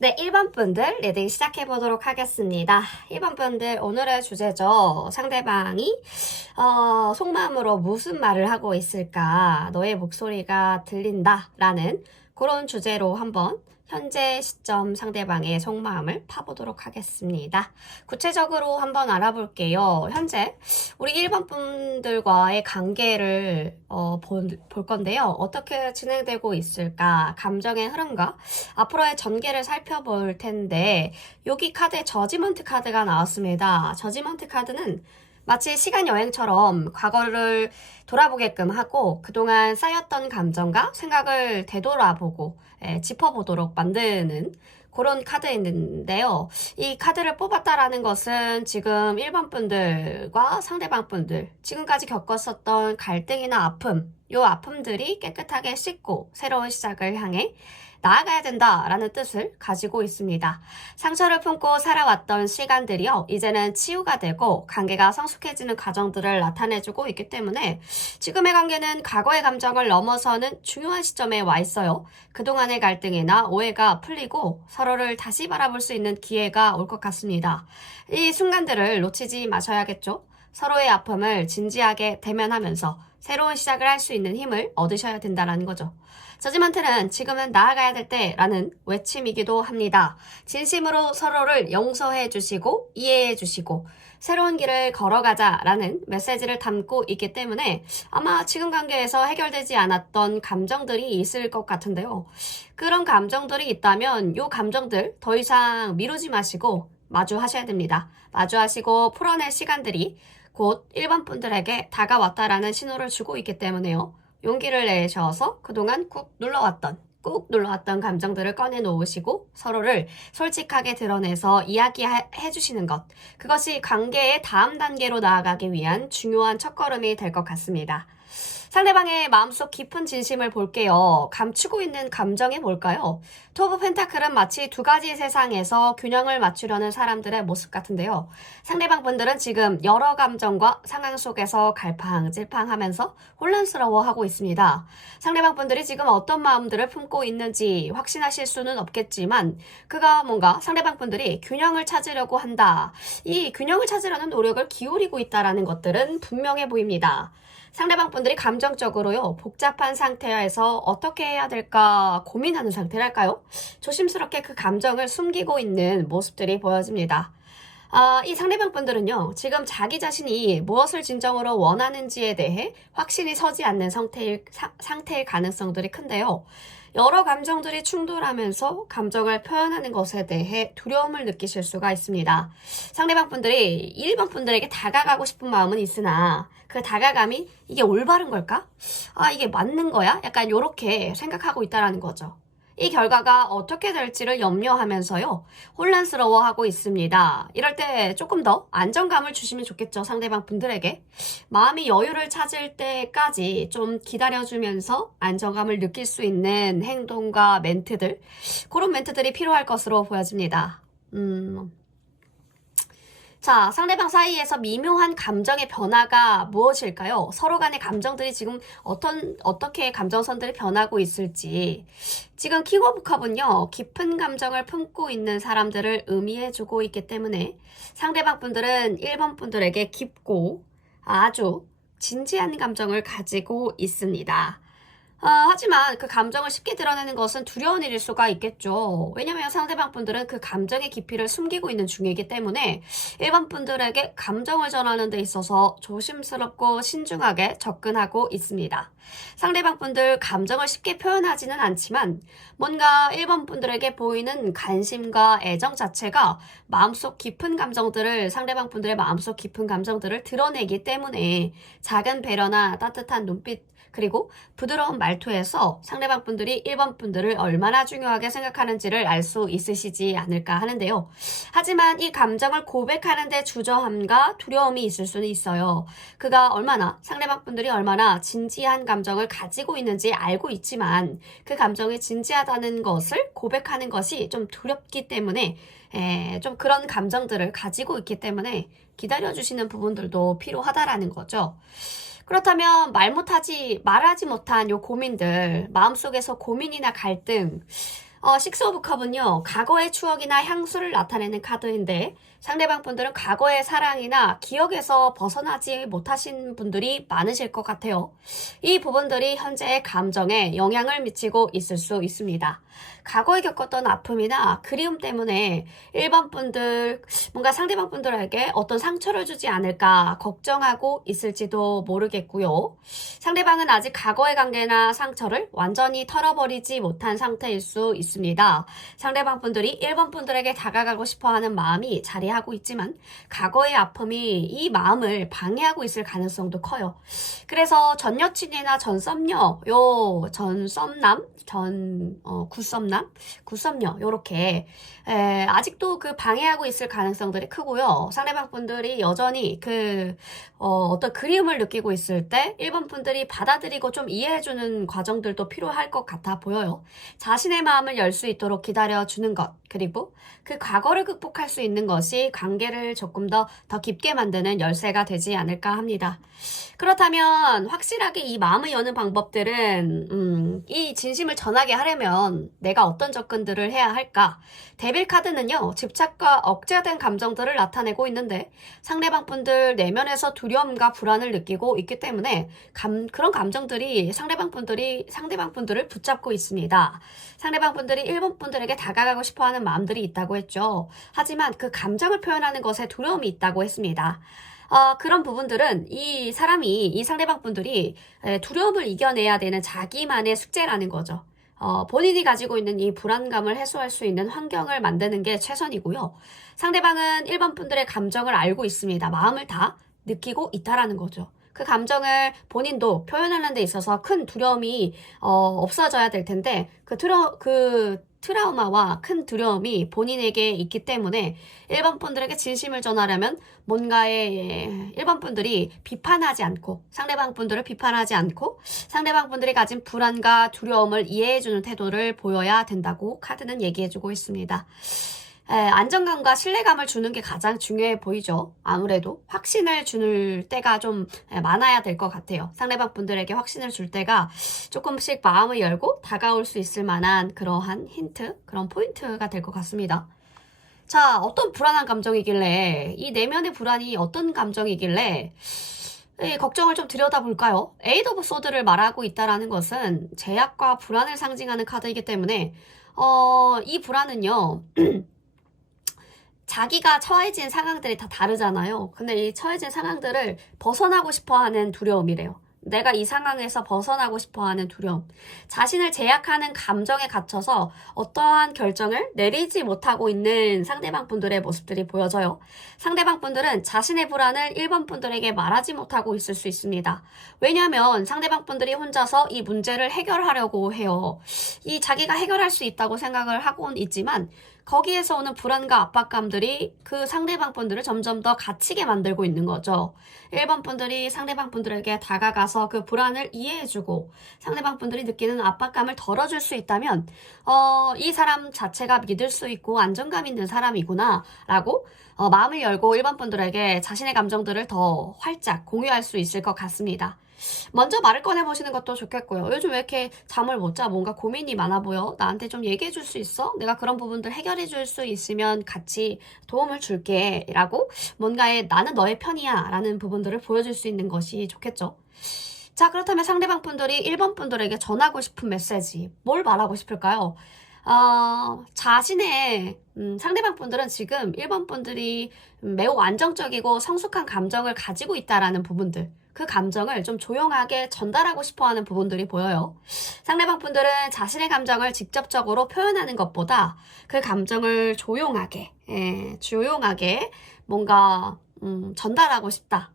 네, 1번 분들 리딩 시작해 보도록 하겠습니다. 1번 분들 오늘의 주제죠. 상대방이 속마음으로 무슨 말을 하고 있을까? 너의 목소리가 들린다 라는 그런 주제로 한번 현재 시점 상대방의 속마음을 파보도록 하겠습니다. 구체적으로 한번 알아볼게요. 현재 우리 1번 분들과의 관계를 볼 건데요. 어떻게 진행되고 있을까? 감정의 흐름과 앞으로의 전개를 살펴볼 텐데 여기 카드에 저지먼트 카드가 나왔습니다. 저지먼트 카드는 마치 시간 여행처럼 과거를 돌아보게끔 하고 그동안 쌓였던 감정과 생각을 되돌아보고 짚어보도록 만드는 그런 카드인데요. 이 카드를 뽑았다라는 것은 지금 1번 분들과 상대방 분들, 지금까지 겪었었던 갈등이나 아픔, 요 아픔들이 깨끗하게 씻고 새로운 시작을 향해 나아가야 된다라는 뜻을 가지고 있습니다. 상처를 품고 살아왔던 시간들이요, 이제는 치유가 되고 관계가 성숙해지는 과정들을 나타내주고 있기 때문에 지금의 관계는 과거의 감정을 넘어서는 중요한 시점에 와 있어요. 그동안의 갈등이나 오해가 풀리고 서로를 다시 바라볼 수 있는 기회가 올 것 같습니다. 이 순간들을 놓치지 마셔야겠죠? 서로의 아픔을 진지하게 대면하면서 새로운 시작을 할 수 있는 힘을 얻으셔야 된다는 거죠. 저지먼트는 지금은 나아가야 될 때라는 외침이기도 합니다. 진심으로 서로를 용서해 주시고 이해해 주시고 새로운 길을 걸어가자라는 메시지를 담고 있기 때문에 아마 지금 관계에서 해결되지 않았던 감정들이 있을 것 같은데요. 그런 감정들이 있다면 이 감정들 더 이상 미루지 마시고 마주하셔야 됩니다. 마주하시고 풀어낼 시간들이 곧 1번 분들에게 다가왔다라는 신호를 주고 있기 때문에요. 용기를 내셔서 그동안 꾹 눌러왔던 감정들을 꺼내놓으시고 서로를 솔직하게 드러내서 이야기해 주시는 것. 그것이 관계의 다음 단계로 나아가기 위한 중요한 첫걸음이 될 것 같습니다. 상대방의 마음속 깊은 진심을 볼게요. 감추고 있는 감정이 뭘까요? 투 오브 펜타클은 마치 두 가지 세상에서 균형을 맞추려는 사람들의 모습 같은데요. 상대방 분들은 지금 여러 감정과 상황 속에서 갈팡질팡하면서 혼란스러워하고 있습니다. 상대방 분들이 지금 어떤 마음들을 품고 있는지 확신하실 수는 없겠지만 그가 뭔가 상대방 분들이 균형을 찾으려고 한다. 이 균형을 찾으려는 노력을 기울이고 있다는 것들은 분명해 보입니다. 상대방 분들이 감정적으로요, 복잡한 상태에서 어떻게 해야 될까 고민하는 상태랄까요? 조심스럽게 그 감정을 숨기고 있는 모습들이 보여집니다. 이 상대방 분들은요, 지금 자기 자신이 무엇을 진정으로 원하는지에 대해 확신이 서지 않는 상태일 가능성들이 큰데요. 여러 감정들이 충돌하면서 감정을 표현하는 것에 대해 두려움을 느끼실 수가 있습니다. 상대방 분들이 1번 분들에게 다가가고 싶은 마음은 있으나 그 다가감이 이게 올바른 걸까? 이게 맞는 거야? 약간 이렇게 생각하고 있다는 거죠. 이 결과가 어떻게 될지를 염려하면서요, 혼란스러워하고 있습니다. 이럴 때 조금 더 안정감을 주시면 좋겠죠, 상대방 분들에게. 마음이 여유를 찾을 때까지 좀 기다려주면서 안정감을 느낄 수 있는 행동과 멘트들, 그런 멘트들이 필요할 것으로 보여집니다. 자, 상대방 사이에서 미묘한 감정의 변화가 무엇일까요? 서로 간의 감정들이 지금 어떻게 감정선들이 변하고 있을지. 지금 킹 오브 컵은요, 깊은 감정을 품고 있는 사람들을 의미해주고 있기 때문에 상대방 분들은 1번 분들에게 깊고 아주 진지한 감정을 가지고 있습니다. 하지만 그 감정을 쉽게 드러내는 것은 두려운 일일 수가 있겠죠. 왜냐면 상대방 분들은 그 감정의 깊이를 숨기고 있는 중이기 때문에 일반 분들에게 감정을 전하는 데 있어서 조심스럽고 신중하게 접근하고 있습니다. 상대방 분들 감정을 쉽게 표현하지는 않지만 뭔가 일반 분들에게 보이는 관심과 애정 자체가 마음속 깊은 감정들을, 상대방 분들의 마음속 깊은 감정들을 드러내기 때문에 작은 배려나 따뜻한 눈빛, 그리고 부드러운 말투에서 상대방 분들이 1번 분들을 얼마나 중요하게 생각하는지를 알 수 있으시지 않을까 하는데요. 하지만 이 감정을 고백하는 데 주저함과 두려움이 있을 수는 있어요. 상대방 분들이 얼마나 진지한 감정을 가지고 있는지 알고 있지만 그 감정이 진지하다는 것을 고백하는 것이 좀 두렵기 때문에 좀 그런 감정들을 가지고 있기 때문에 기다려주시는 부분들도 필요하다라는 거죠. 그렇다면 말하지 못한 요 고민들, 마음속에서 고민이나 갈등, 식스 오브 컵은요, 과거의 추억이나 향수를 나타내는 카드인데, 상대방 분들은 과거의 사랑이나 기억에서 벗어나지 못하신 분들이 많으실 것 같아요. 이 부분들이 현재의 감정에 영향을 미치고 있을 수 있습니다. 과거에 겪었던 아픔이나 그리움 때문에 1번 분들, 뭔가 상대방 분들에게 어떤 상처를 주지 않을까 걱정하고 있을지도 모르겠고요. 상대방은 아직 과거의 관계나 상처를 완전히 털어버리지 못한 상태일 수 있습니다. 상대방 분들이 1번 분들에게 다가가고 싶어하는 마음이 자리하고 있지만 과거의 아픔이 이 마음을 방해하고 있을 가능성도 커요. 그래서 전 여친이나 전 썸녀, 전 썸남, 굿썸녀 요렇게 아직도 그 방해하고 있을 가능성들이 크고요. 상대방 분들이 여전히 어떤 그리움을 느끼고 있을 때 1번 분들이 받아들이고 좀 이해해주는 과정들도 필요할 것 같아 보여요. 자신의 마음을 열 수 있도록 기다려주는 것, 그리고 그 과거를 극복할 수 있는 것이 관계를 조금 더 깊게 만드는 열쇠가 되지 않을까 합니다. 그렇다면 확실하게 이 마음을 여는 방법들은 이 진심을 전하게 하려면 내가 어떤 접근들을 해야 할까? 데빌 카드는요, 집착과 억제된 감정들을 나타내고 있는데 상대방 분들 내면에서 두려움과 불안을 느끼고 있기 때문에 그런 감정들이 상대방 분들을 붙잡고 있습니다. 상대방 분들이 1번 분들에게 다가가고 싶어하는 마음들이 있다고 했죠. 하지만 그 감정을 표현하는 것에 두려움이 있다고 했습니다. 그런 부분들은 이 상대방 분들이 두려움을 이겨내야 되는 자기만의 숙제라는 거죠. 본인이 가지고 있는 이 불안감을 해소할 수 있는 환경을 만드는 게 최선이고요. 상대방은 1번 분들의 감정을 알고 있습니다. 마음을 다 느끼고 있다라는 거죠. 그 감정을 본인도 표현하는 데 있어서 큰 두려움이 없어져야 될 텐데 그 트라우마와 큰 두려움이 본인에게 있기 때문에 1번 분들에게 진심을 전하려면 뭔가의 1번 분들이 비판하지 않고 상대방 분들을 비판하지 않고 상대방 분들이 가진 불안과 두려움을 이해해주는 태도를 보여야 된다고 카드는 얘기해주고 있습니다. 안정감과 신뢰감을 주는 게 가장 중요해 보이죠. 아무래도 확신을 줄 때가 좀 많아야 될 것 같아요. 상대방 분들에게 확신을 줄 때가 조금씩 마음을 열고 다가올 수 있을 만한 그러한 힌트, 그런 포인트가 될 것 같습니다. 자, 어떤 불안한 감정이길래, 이 내면의 불안이 어떤 감정이길래 걱정을 좀 들여다볼까요? 에이드 오브 소드를 말하고 있다는 것은 제약과 불안을 상징하는 카드이기 때문에 이 불안은요. 자기가 처해진 상황들이 다 다르잖아요. 근데 이 처해진 상황들을 벗어나고 싶어하는 두려움이래요. 내가 이 상황에서 벗어나고 싶어하는 두려움. 자신을 제약하는 감정에 갇혀서 어떠한 결정을 내리지 못하고 있는 상대방 분들의 모습들이 보여져요. 상대방 분들은 자신의 불안을 1번 분들에게 말하지 못하고 있을 수 있습니다. 왜냐하면 상대방 분들이 혼자서 이 문제를 해결하려고 해요. 이 자기가 해결할 수 있다고 생각을 하고는 있지만 거기에서 오는 불안과 압박감들이 그 상대방 분들을 점점 더 갇히게 만들고 있는 거죠. 1번 분들이 상대방 분들에게 다가가서 그 불안을 이해해주고 상대방 분들이 느끼는 압박감을 덜어줄 수 있다면 이 사람 자체가 믿을 수 있고 안정감 있는 사람이구나 라고 마음을 열고 1번 분들에게 자신의 감정들을 더 활짝 공유할 수 있을 것 같습니다. 먼저 말을 꺼내보시는 것도 좋겠고요. 요즘 왜 이렇게 잠을 못 자? 뭔가 고민이 많아 보여? 나한테 좀 얘기해 줄 수 있어? 내가 그런 부분들 해결해 줄 수 있으면 같이 도움을 줄게 라고 뭔가의 나는 너의 편이야 라는 부분들을 보여줄 수 있는 것이 좋겠죠. 자, 그렇다면 상대방 분들이 1번 분들에게 전하고 싶은 메시지, 뭘 말하고 싶을까요? 상대방 분들은 지금 1번 분들이 매우 안정적이고 성숙한 감정을 가지고 있다라는 부분들, 그 감정을 좀 조용하게 전달하고 싶어하는 부분들이 보여요. 상대방 분들은 자신의 감정을 직접적으로 표현하는 것보다 그 감정을 조용하게 뭔가 전달하고 싶다.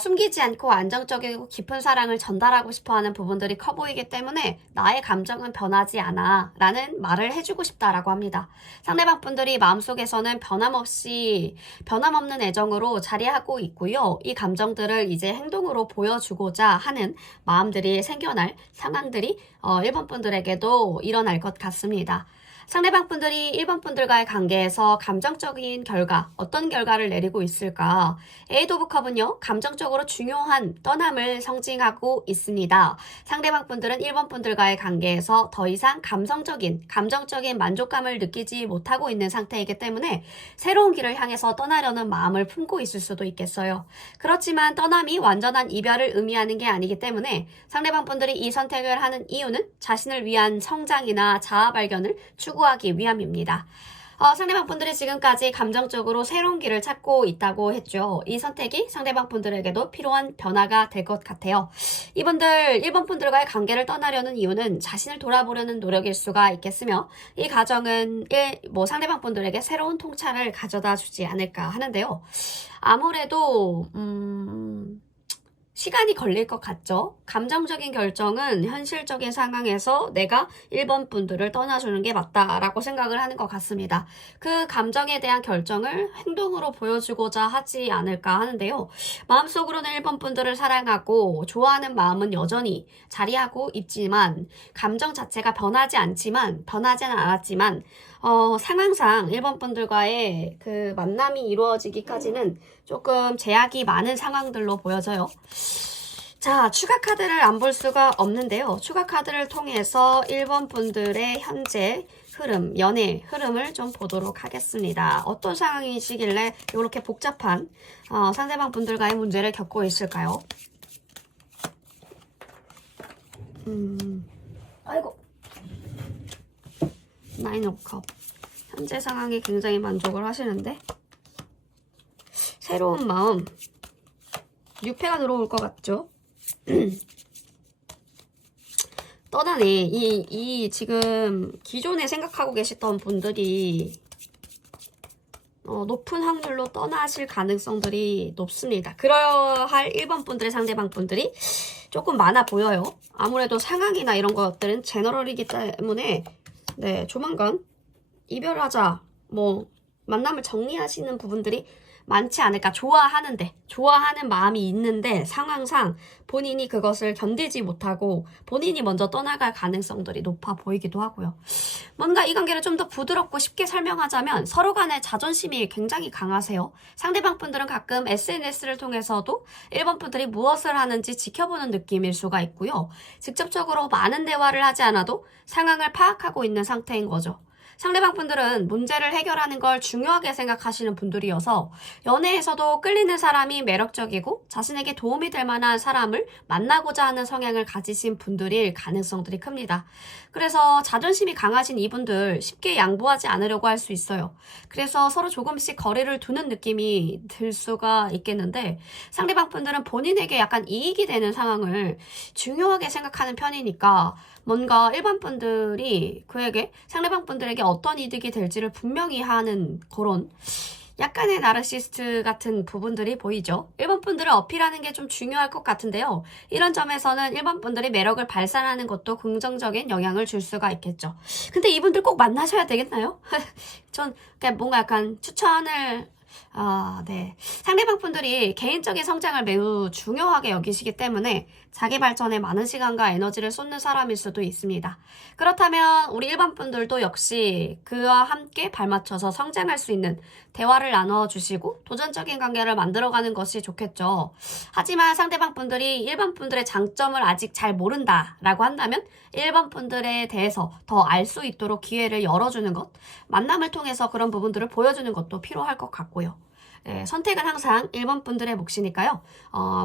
숨기지 않고 안정적이고 깊은 사랑을 전달하고 싶어하는 부분들이 커 보이기 때문에 나의 감정은 변하지 않아 라는 말을 해주고 싶다라고 합니다. 상대방 분들이 마음속에서는 변함없는 애정으로 자리하고 있고요. 이 감정들을 이제 행동으로 보여주고자 하는 마음들이 생겨날 상황들이 1번 분들에게도 일어날 것 같습니다. 상대방 분들이 1번 분들과의 관계에서 감정적인 결과, 어떤 결과를 내리고 있을까? 에이드 오브 컵은요, 감정적으로 중요한 떠남을 상징하고 있습니다. 상대방 분들은 1번 분들과의 관계에서 더 이상 감정적인 만족감을 느끼지 못하고 있는 상태이기 때문에 새로운 길을 향해서 떠나려는 마음을 품고 있을 수도 있겠어요. 그렇지만 떠남이 완전한 이별을 의미하는 게 아니기 때문에 상대방 분들이 이 선택을 하는 이유는 자신을 위한 성장이나 자아 발견을 추구하기 위함입니다. 상대방 분들이 지금까지 감정적으로 새로운 길을 찾고 있다고 했죠. 이 선택이 상대방 분들에게도 필요한 변화가 될 것 같아요. 이분들 1번 분들과의 관계를 떠나려는 이유는 자신을 돌아보려는 노력일 수가 있겠으며 이 과정은 상대방 분들에게 새로운 통찰을 가져다 주지 않을까 하는데요. 아무래도 시간이 걸릴 것 같죠? 감정적인 결정은 현실적인 상황에서 내가 1번 분들을 떠나주는 게 맞다라고 생각을 하는 것 같습니다. 그 감정에 대한 결정을 행동으로 보여주고자 하지 않을까 하는데요. 마음속으로는 1번 분들을 사랑하고 좋아하는 마음은 여전히 자리하고 있지만 감정 자체가 변하지는 않았지만 상황상 1번 분들과의 그 만남이 이루어지기까지는 조금 제약이 많은 상황들로 보여져요. 자, 추가 카드를 안 볼 수가 없는데요. 추가 카드를 통해서 1번 분들의 현재 흐름, 연애 흐름을 좀 보도록 하겠습니다. 어떤 상황이시길래 이렇게 복잡한 상대방 분들과의 문제를 겪고 있을까요? 아이고. 나인 오브 컵. 현재 상황에 굉장히 만족을 하시는데 새로운 마음 6패가 들어올 것 같죠? 떠나네. 이 지금 기존에 생각하고 계셨던 분들이 높은 확률로 떠나실 가능성들이 높습니다. 그러할 1번 분들의 상대방 분들이 조금 많아 보여요. 아무래도 상황이나 이런 것들은 제너럴이기 때문에 네, 조만간 이별하자, 만남을 정리하시는 부분들이 많지 않을까. 좋아하는 마음이 있는데 상황상 본인이 그것을 견디지 못하고 본인이 먼저 떠나갈 가능성들이 높아 보이기도 하고요. 뭔가 이 관계를 좀 더 부드럽고 쉽게 설명하자면 서로 간의 자존심이 굉장히 강하세요. 상대방 분들은 가끔 SNS를 통해서도 1번 분들이 무엇을 하는지 지켜보는 느낌일 수가 있고요. 직접적으로 많은 대화를 하지 않아도 상황을 파악하고 있는 상태인 거죠. 상대방 분들은 문제를 해결하는 걸 중요하게 생각하시는 분들이어서 연애에서도 끌리는 사람이 매력적이고 자신에게 도움이 될 만한 사람을 만나고자 하는 성향을 가지신 분들일 가능성들이 큽니다. 그래서 자존심이 강하신 이분들 쉽게 양보하지 않으려고 할 수 있어요. 그래서 서로 조금씩 거리를 두는 느낌이 들 수가 있겠는데 상대방 분들은 본인에게 약간 이익이 되는 상황을 중요하게 생각하는 편이니까 뭔가 일반 분들이 상대방 분들에게 어떤 이득이 될지를 분명히 하는 그런 약간의 나르시스트 같은 부분들이 보이죠. 1번 분들을 어필하는 게 좀 중요할 것 같은데요. 이런 점에서는 1번 분들이 매력을 발산하는 것도 긍정적인 영향을 줄 수가 있겠죠. 근데 이분들 꼭 만나셔야 되겠나요? 전 뭔가 약간 추천을 네. 상대방 분들이 개인적인 성장을 매우 중요하게 여기시기 때문에 자기 발전에 많은 시간과 에너지를 쏟는 사람일 수도 있습니다. 그렇다면 우리 일반 분들도 역시 그와 함께 발맞춰서 성장할 수 있는 대화를 나눠주시고 도전적인 관계를 만들어가는 것이 좋겠죠. 하지만 상대방 분들이 일반 분들의 장점을 아직 잘 모른다라고 한다면 일반 분들에 대해서 더 알 수 있도록 기회를 열어주는 것, 만남을 통해서 그런 부분들을 보여주는 것도 필요할 것 같고요. 네, 선택은 항상 1번 분들의 몫이니까요.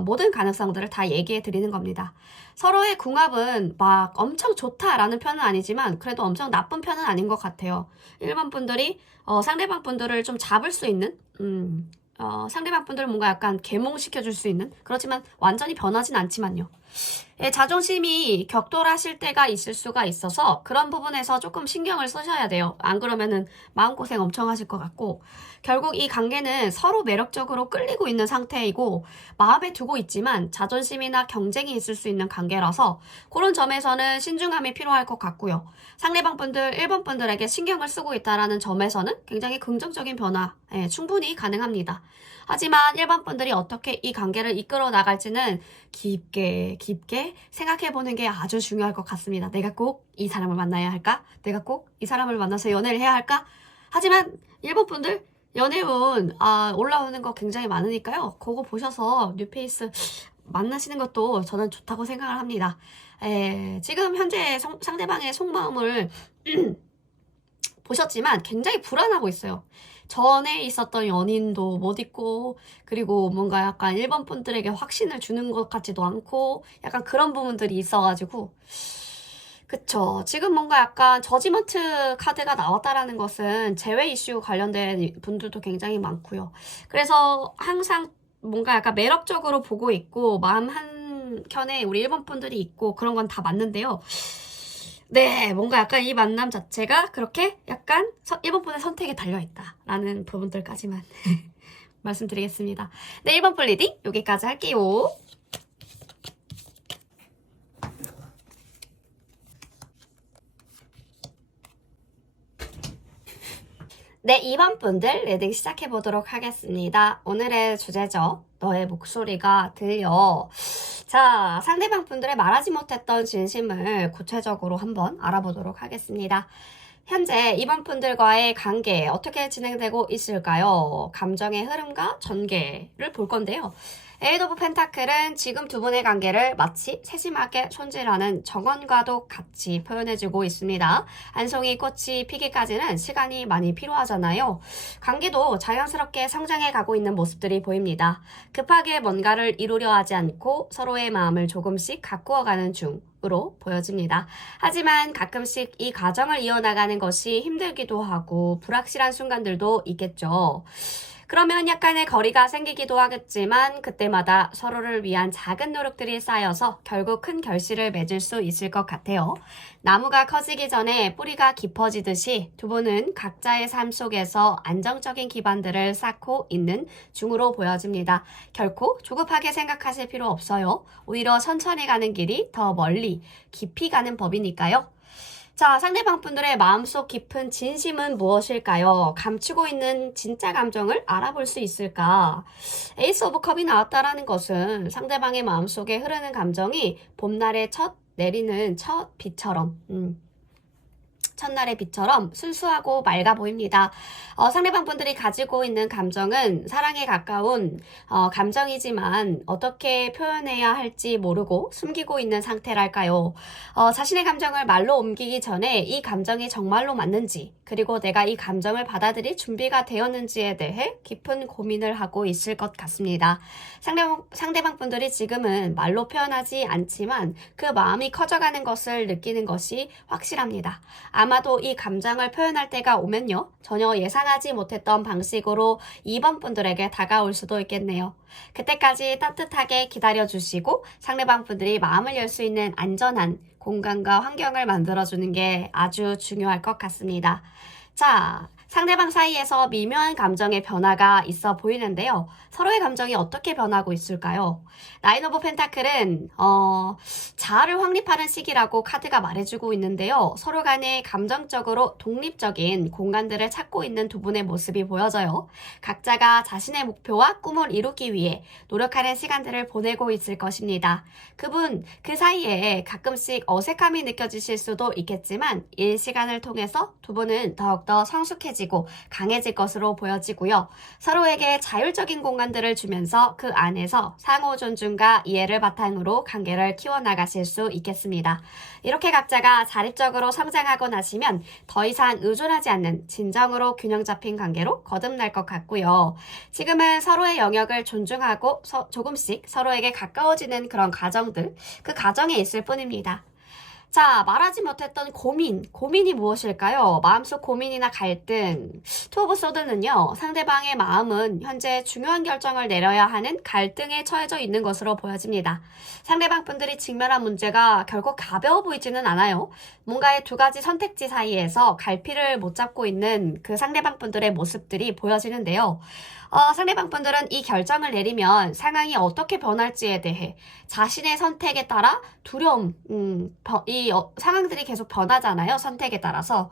모든 가능성들을 다 얘기해 드리는 겁니다. 서로의 궁합은 막 엄청 좋다라는 편은 아니지만 그래도 엄청 나쁜 편은 아닌 것 같아요. 1번 분들이 상대방 분들을 좀 잡을 수 있는 상대방 분들을 뭔가 약간 계몽시켜줄 수 있는 그렇지만 완전히 변하진 않지만요. 예, 자존심이 격돌하실 때가 있을 수가 있어서 그런 부분에서 조금 신경을 쓰셔야 돼요. 안 그러면은 마음고생 엄청 하실 것 같고 결국 이 관계는 서로 매력적으로 끌리고 있는 상태이고 마음에 두고 있지만 자존심이나 경쟁이 있을 수 있는 관계라서 그런 점에서는 신중함이 필요할 것 같고요. 상대방 분들, 1번 분들에게 신경을 쓰고 있다는 점에서는 굉장히 긍정적인 변화 충분히 가능합니다. 하지만 일반 분들이 어떻게 이 관계를 이끌어 나갈지는 깊게 생각해보는 게 아주 중요할 것 같습니다. 내가 꼭 이 사람을 만나야 할까? 내가 꼭 이 사람을 만나서 연애를 해야 할까? 하지만 일본 분들 연애운 올라오는 거 굉장히 많으니까요. 그거 보셔서 뉴페이스 만나시는 것도 저는 좋다고 생각을 합니다. 지금 현재 상대방의 속마음을 보셨지만 굉장히 불안하고 있어요. 전에 있었던 연인도 못 있고, 그리고 뭔가 약간 일본 분들에게 확신을 주는 것 같지도 않고, 약간 그런 부분들이 있어가지고, 그쵸. 지금 뭔가 약간 저지먼트 카드가 나왔다라는 것은 재회 이슈 관련된 분들도 굉장히 많고요. 그래서 항상 뭔가 약간 매력적으로 보고 있고, 마음 한켠에 우리 일본 분들이 있고, 그런 건 다 맞는데요. 네, 뭔가 약간 이 만남 자체가 그렇게 약간 일본 분의 선택에 달려있다라는 부분들까지만 말씀드리겠습니다. 네, 1번 분 리딩 여기까지 할게요. 네, 2번 분들 리딩 시작해보도록 하겠습니다. 오늘의 주제죠. 너의 목소리가 들려. 자, 상대방 분들의 말하지 못했던 진심을 구체적으로 한번 알아보도록 하겠습니다. 현재 이번 분들과의 관계 어떻게 진행되고 있을까요? 감정의 흐름과 전개를 볼 건데요. 에이드 오브 펜타클은 지금 두 분의 관계를 마치 세심하게 손질하는 정원과도 같이 표현해주고 있습니다. 한 송이 꽃이 피기까지는 시간이 많이 필요하잖아요. 관계도 자연스럽게 성장해 가고 있는 모습들이 보입니다. 급하게 뭔가를 이루려 하지 않고 서로의 마음을 조금씩 가꾸어가는 중으로 보여집니다. 하지만 가끔씩 이 과정을 이어나가는 것이 힘들기도 하고 불확실한 순간들도 있겠죠. 그러면 약간의 거리가 생기기도 하겠지만 그때마다 서로를 위한 작은 노력들이 쌓여서 결국 큰 결실을 맺을 수 있을 것 같아요. 나무가 커지기 전에 뿌리가 깊어지듯이 두 분은 각자의 삶 속에서 안정적인 기반들을 쌓고 있는 중으로 보여집니다. 결코 조급하게 생각하실 필요 없어요. 오히려 천천히 가는 길이 더 멀리 깊이 가는 법이니까요. 자, 상대방 분들의 마음속 깊은 진심은 무엇일까요? 감추고 있는 진짜 감정을 알아볼 수 있을까? 에이스 오브 컵이 나왔다라는 것은 상대방의 마음속에 흐르는 감정이 봄날에 내리는 첫 비처럼 첫날의 빛처럼 순수하고 맑아 보입니다. 상대방 분들이 가지고 있는 감정은 사랑에 가까운 감정이지만 어떻게 표현해야 할지 모르고 숨기고 있는 상태랄까요? 자신의 감정을 말로 옮기기 전에 이 감정이 정말로 맞는지 그리고 내가 이 감정을 받아들일 준비가 되었는지에 대해 깊은 고민을 하고 있을 것 같습니다. 상대방 분들이 지금은 말로 표현하지 않지만 그 마음이 커져가는 것을 느끼는 것이 확실합니다. 아마도 이 감정을 표현할 때가 오면요. 전혀 예상하지 못했던 방식으로 2번 분들에게 다가올 수도 있겠네요. 그때까지 따뜻하게 기다려주시고 상대방 분들이 마음을 열 수 있는 안전한 공간과 환경을 만들어주는 게 아주 중요할 것 같습니다. 자, 상대방 사이에서 미묘한 감정의 변화가 있어 보이는데요. 서로의 감정이 어떻게 변하고 있을까요? 나인 오브 펜타클은 자아를 확립하는 시기라고 카드가 말해주고 있는데요. 서로 간에 감정적으로 독립적인 공간들을 찾고 있는 두 분의 모습이 보여져요. 각자가 자신의 목표와 꿈을 이루기 위해 노력하는 시간들을 보내고 있을 것입니다. 그 사이에 가끔씩 어색함이 느껴지실 수도 있겠지만 이 시간을 통해서 두 분은 더욱더 성숙해지고 강해질 것으로 보여지고요. 서로에게 자율적인 공간들을 주면서 그 안에서 상호 존중과 이해를 바탕으로 관계를 키워나가실 수 있겠습니다. 이렇게 각자가 자립적으로 성장하고 나시면 더 이상 의존하지 않는 진정으로 균형 잡힌 관계로 거듭날 것 같고요. 지금은 서로의 영역을 존중하고 조금씩 서로에게 가까워지는 그런 과정들, 그 과정에 있을 뿐입니다. 자, 말하지 못했던 고민이 무엇일까요? 마음속 고민이나 갈등. 투 오브 소드는요, 상대방의 마음은 현재 중요한 결정을 내려야 하는 갈등에 처해져 있는 것으로 보여집니다. 상대방 분들이 직면한 문제가 결국 가벼워 보이지는 않아요. 뭔가의 두 가지 선택지 사이에서 갈피를 못 잡고 있는 그 상대방 분들의 모습들이 보여지는데요. 상대방 분들은 이 결정을 내리면 상황이 어떻게 변할지에 대해 자신의 선택에 따라 두려움, 상황들이 계속 변하잖아요. 선택에 따라서.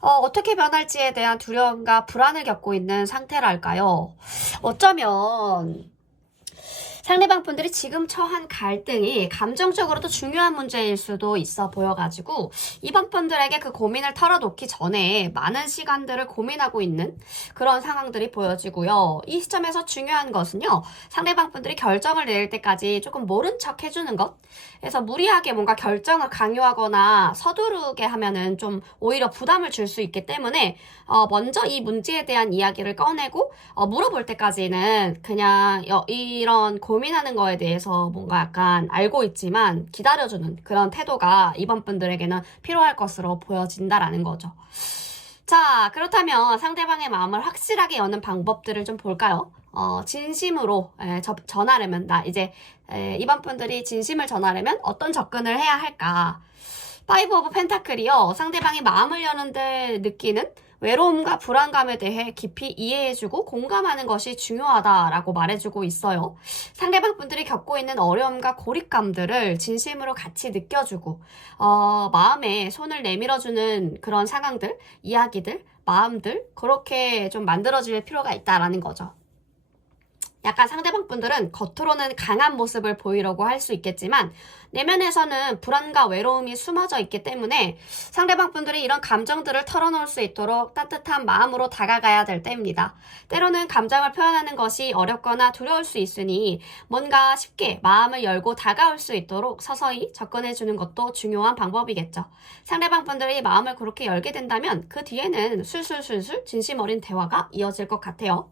어떻게 변할지에 대한 두려움과 불안을 겪고 있는 상태랄까요? 어쩌면 상대방 분들이 지금 처한 갈등이 감정적으로도 중요한 문제일 수도 있어 보여가지고 이번 분들에게 그 고민을 털어놓기 전에 많은 시간들을 고민하고 있는 그런 상황들이 보여지고요. 이 시점에서 중요한 것은요. 상대방 분들이 결정을 내릴 때까지 조금 모른 척 해주는 것. 그래서 무리하게 뭔가 결정을 강요하거나 서두르게 하면은 좀 오히려 부담을 줄 수 있기 때문에 먼저 이 문제에 대한 이야기를 꺼내고 물어볼 때까지는 그냥 이런 고민하는 거에 대해서 뭔가 약간 알고 있지만 기다려주는 그런 태도가 이번 분들에게는 필요할 것으로 보여진다라는 거죠. 자, 그렇다면 상대방의 마음을 확실하게 여는 방법들을 좀 볼까요? 진심으로 전하려면 이번 분들이 진심을 전하려면 어떤 접근을 해야 할까? 파이브 오브 펜타클이요. 상대방이 마음을 여는데 느끼는 외로움과 불안감에 대해 깊이 이해해주고 공감하는 것이 중요하다라고 말해주고 있어요. 상대방 분들이 겪고 있는 어려움과 고립감들을 진심으로 같이 느껴주고 마음에 손을 내밀어주는 그런 상황들, 이야기들, 마음들 그렇게 좀 만들어질 필요가 있다라는 거죠. 약간 상대방 분들은 겉으로는 강한 모습을 보이려고 할 수 있겠지만 내면에서는 불안과 외로움이 숨어져 있기 때문에 상대방 분들이 이런 감정들을 털어놓을 수 있도록 따뜻한 마음으로 다가가야 될 때입니다. 때로는 감정을 표현하는 것이 어렵거나 두려울 수 있으니 뭔가 쉽게 마음을 열고 다가올 수 있도록 서서히 접근해주는 것도 중요한 방법이겠죠. 상대방 분들이 마음을 그렇게 열게 된다면 그 뒤에는 술술술술 진심 어린 대화가 이어질 것 같아요.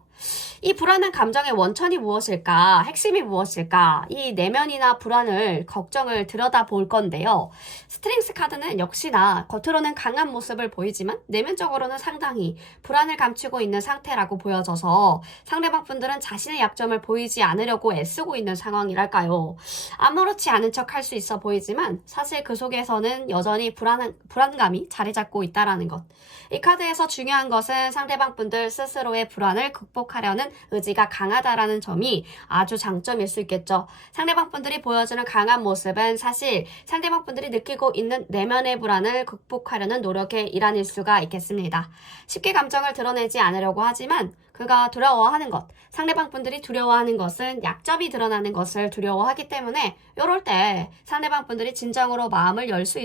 이 불안한 감정의 원천이 무엇일까? 핵심이 무엇일까? 이 내면이나 불안을, 걱정을 들여다볼 건데요. 스트렝스 카드는 역시나 겉으로는 강한 모습을 보이지만 내면적으로는 상당히 불안을 감추고 있는 상태라고 보여져서 상대방 분들은 자신의 약점을 보이지 않으려고 애쓰고 있는 상황이랄까요. 아무렇지 않은 척 할 수 있어 보이지만 사실 그 속에서는 여전히 불안감이 자리 잡고 있다라는 것. 이 카드에서 중요한 것은 상대방 분들 스스로의 불안을 극복하려는 의지가 강하다라는 점이 아주 장점일 수 있겠죠. 상대방 분들이 보여주는 강한 모습은 사실 상대방 분들이 느끼고 있는 내면의 불안을 극복하려는 노력의 일환일 수가 있겠습니다. 쉽게 감정을 드러내지 않으려고 하지만 그가 두려워하는 것, 상대방 분들이 두려워하는 것은 약점이 드러나는 것을 두려워하기 때문에 이럴 때 상대방 분들이 진정으로 마음을 열 수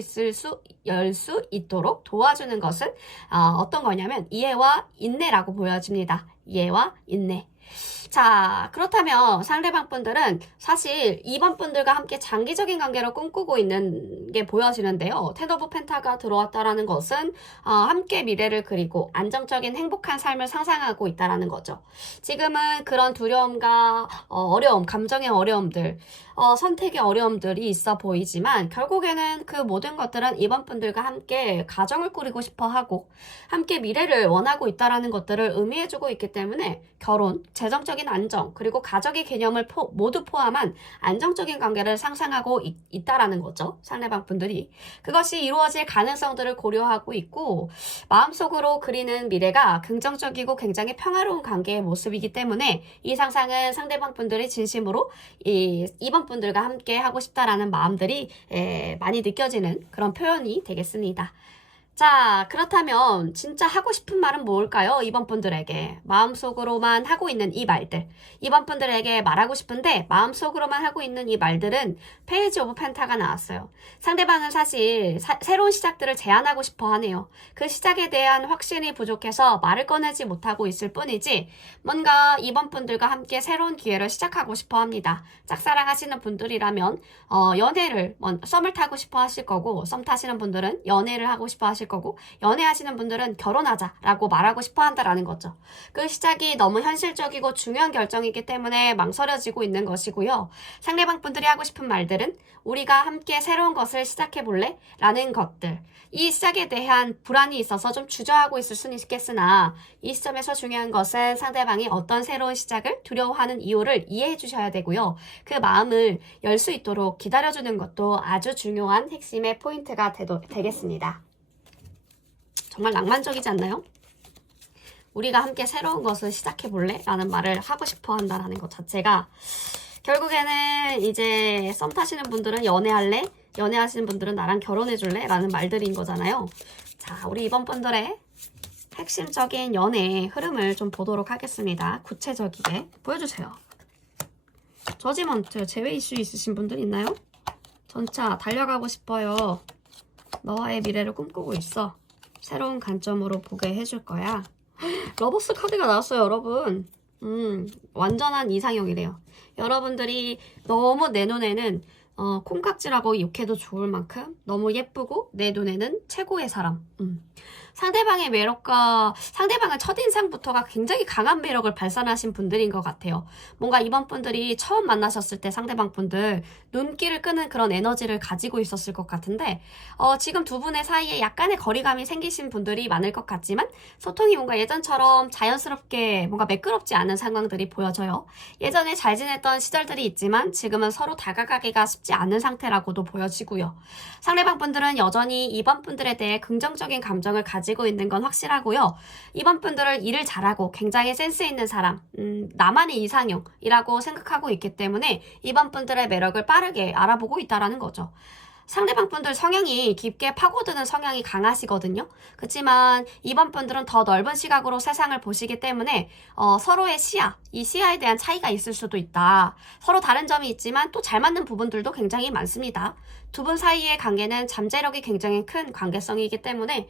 있도록 도와주는 것은 어떤 거냐면 이해와 인내라고 보여집니다. 이해와 인내. 자, 그렇다면 상대방 분들은 사실 이번 분들과 함께 장기적인 관계를 꿈꾸고 있는 게 보여지는데요. 텐 오브 펜타가 들어왔다라는 것은 함께 미래를 그리고 안정적인 행복한 삶을 상상하고 있다라는 거죠. 지금은 그런 두려움과 어려움, 감정의 어려움들, 선택의 어려움들이 있어 보이지만 결국에는 그 모든 것들은 이번 분들과 함께 가정을 꾸리고 싶어 하고 함께 미래를 원하고 있다라는 것들을 의미해주고 있기 때문에 결혼, 재정적인 안정, 그리고 가족의 개념을 모두 포함한 안정적인 관계를 상상하고 있다라는 거죠. 상대방 분들이. 그것이 이루어질 가능성들을 고려하고 있고 마음속으로 그리는 미래가 긍정적이고 굉장히 평화로운 관계의 모습이기 때문에 이 상상은 상대방 분들이 진심으로 이번 분들과 함께 하고 싶다라는 마음들이 많이 느껴지는 그런 표현이 되겠습니다. 자, 그렇다면 진짜 하고 싶은 말은 뭘까요? 이번 분들에게 마음속으로만 하고 있는 이 말들, 이번 분들에게 말하고 싶은데 마음속으로만 하고 있는 이 말들은 페이지 오브 펜타가 나왔어요. 상대방은 사실 새로운 시작들을 제안하고 싶어 하네요. 그 시작에 대한 확신이 부족해서 말을 꺼내지 못하고 있을 뿐이지 뭔가 이번 분들과 함께 새로운 기회를 시작하고 싶어 합니다. 짝사랑하시는 분들이라면 연애를 썸을 타고 싶어 하실 거고, 썸 타시는 분들은 연애를 하고 싶어 하실 거고, 연애하시는 분들은 결혼하자라고 말하고 싶어 한다라는 거죠. 그 시작이 너무 현실적이고 중요한 결정이기 때문에 망설여지고 있는 것이고요. 상대방 분들이 하고 싶은 말들은 우리가 함께 새로운 것을 시작해 볼래? 라는 것들. 이 시작에 대한 불안이 있어서 좀 주저하고 있을 수는 있겠으나 이 시점에서 중요한 것은 상대방이 어떤 새로운 시작을 두려워하는 이유를 이해해 주셔야 되고요. 그 마음을 열 수 있도록 기다려주는 것도 아주 중요한 핵심의 포인트가 되겠습니다. 정말 낭만적이지 않나요? 우리가 함께 새로운 것을 시작해볼래? 라는 말을 하고 싶어 한다는 것 자체가 결국에는 이제 썸 타시는 분들은 연애할래? 연애하시는 분들은 나랑 결혼해줄래? 라는 말들인 거잖아요. 자, 우리 이번 분들의 핵심적인 연애의 흐름을 좀 보도록 하겠습니다. 구체적이게 보여주세요. 저지먼트 재회 이슈 있으신 분들 있나요? 전차 달려가고 싶어요. 너와의 미래를 꿈꾸고 있어. 새로운 관점으로 보게 해줄 거야. 러버스 카드가 나왔어요, 여러분. 완전한 이상형이래요. 여러분들이 너무 내 눈에는 콩깍지라고 욕해도 좋을 만큼 너무 예쁘고 내 눈에는 최고의 사람. 상대방의 매력과 상대방의 첫인상부터가 굉장히 강한 매력을 발산하신 분들인 것 같아요. 뭔가 이번 분들이 처음 만나셨을 때 상대방 분들 눈길을 끄는 그런 에너지를 가지고 있었을 것 같은데 지금 두 분의 사이에 약간의 거리감이 생기신 분들이 많을 것 같지만 소통이 뭔가 예전처럼 자연스럽게 뭔가 매끄럽지 않은 상황들이 보여져요. 예전에 잘 지냈던 시절들이 있지만 지금은 서로 다가가기가 쉽지 않은 상태라고도 보여지고요. 상대방 분들은 여전히 이번 분들에 대해 긍정적인 감정을 가지고 있는 건 확실하고요. 이번 분들을 일을 잘하고 굉장히 센스 있는 사람, 나만의 이상형이라고 생각하고 있기 때문에 이번 분들의 매력을 빠르게 알아보고 있다는 거죠. 상대방 분들 성향이 깊게 파고드는 성향이 강하시거든요. 그렇지만 이번 분들은 더 넓은 시각으로 세상을 보시기 때문에 서로의 시야, 이 시야에 대한 차이가 있을 수도 있다. 서로 다른 점이 있지만 또 잘 맞는 부분들도 굉장히 많습니다. 두 분 사이의 관계는 잠재력이 굉장히 큰 관계성이기 때문에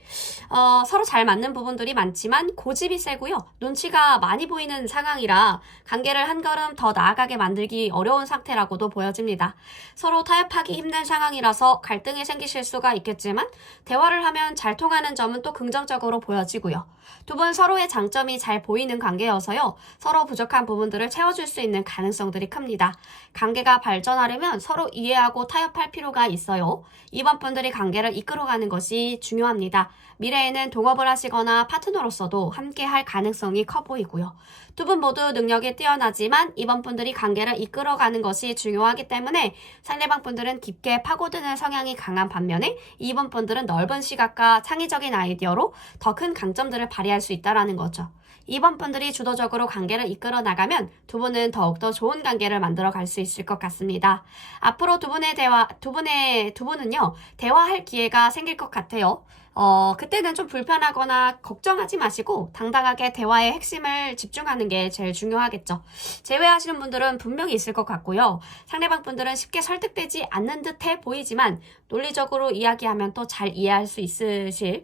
서로 잘 맞는 부분들이 많지만 고집이 세고요. 눈치가 많이 보이는 상황이라 관계를 한 걸음 더 나아가게 만들기 어려운 상태라고도 보여집니다. 서로 타협하기 힘든 상황이라서 갈등이 생기실 수가 있겠지만 대화를 하면 잘 통하는 점은 또 긍정적으로 보여지고요. 두 분 서로의 장점이 잘 보이는 관계여서요. 서로 부족한 부분들을 채워줄 수 있는 가능성들이 큽니다. 관계가 발전하려면 서로 이해하고 타협할 필요가 있어요. 이번 분들이 관계를 이끌어가는 것이 중요합니다. 미래에는 동업을 하시거나 파트너로서도 함께 할 가능성이 커 보이고요. 두 분 모두 능력이 뛰어나지만 이번 분들이 관계를 이끌어가는 것이 중요하기 때문에 상대방 분들은 깊게 파고드는 성향이 강한 반면에 이번 분들은 넓은 시각과 창의적인 아이디어로 더 큰 강점들을 발휘할 수 있다는 거죠. 이번 분들이 주도적으로 관계를 이끌어 나가면 두 분은 더욱더 좋은 관계를 만들어 갈 수 있을 것 같습니다. 앞으로 두 분은요, 대화할 기회가 생길 것 같아요. 그때는 좀 불편하거나 걱정하지 마시고 당당하게 대화의 핵심을 집중하는 게 제일 중요하겠죠. 제외하시는 분들은 분명히 있을 것 같고요. 상대방 분들은 쉽게 설득되지 않는 듯해 보이지만 논리적으로 이야기하면 또 잘 이해할 수 있으실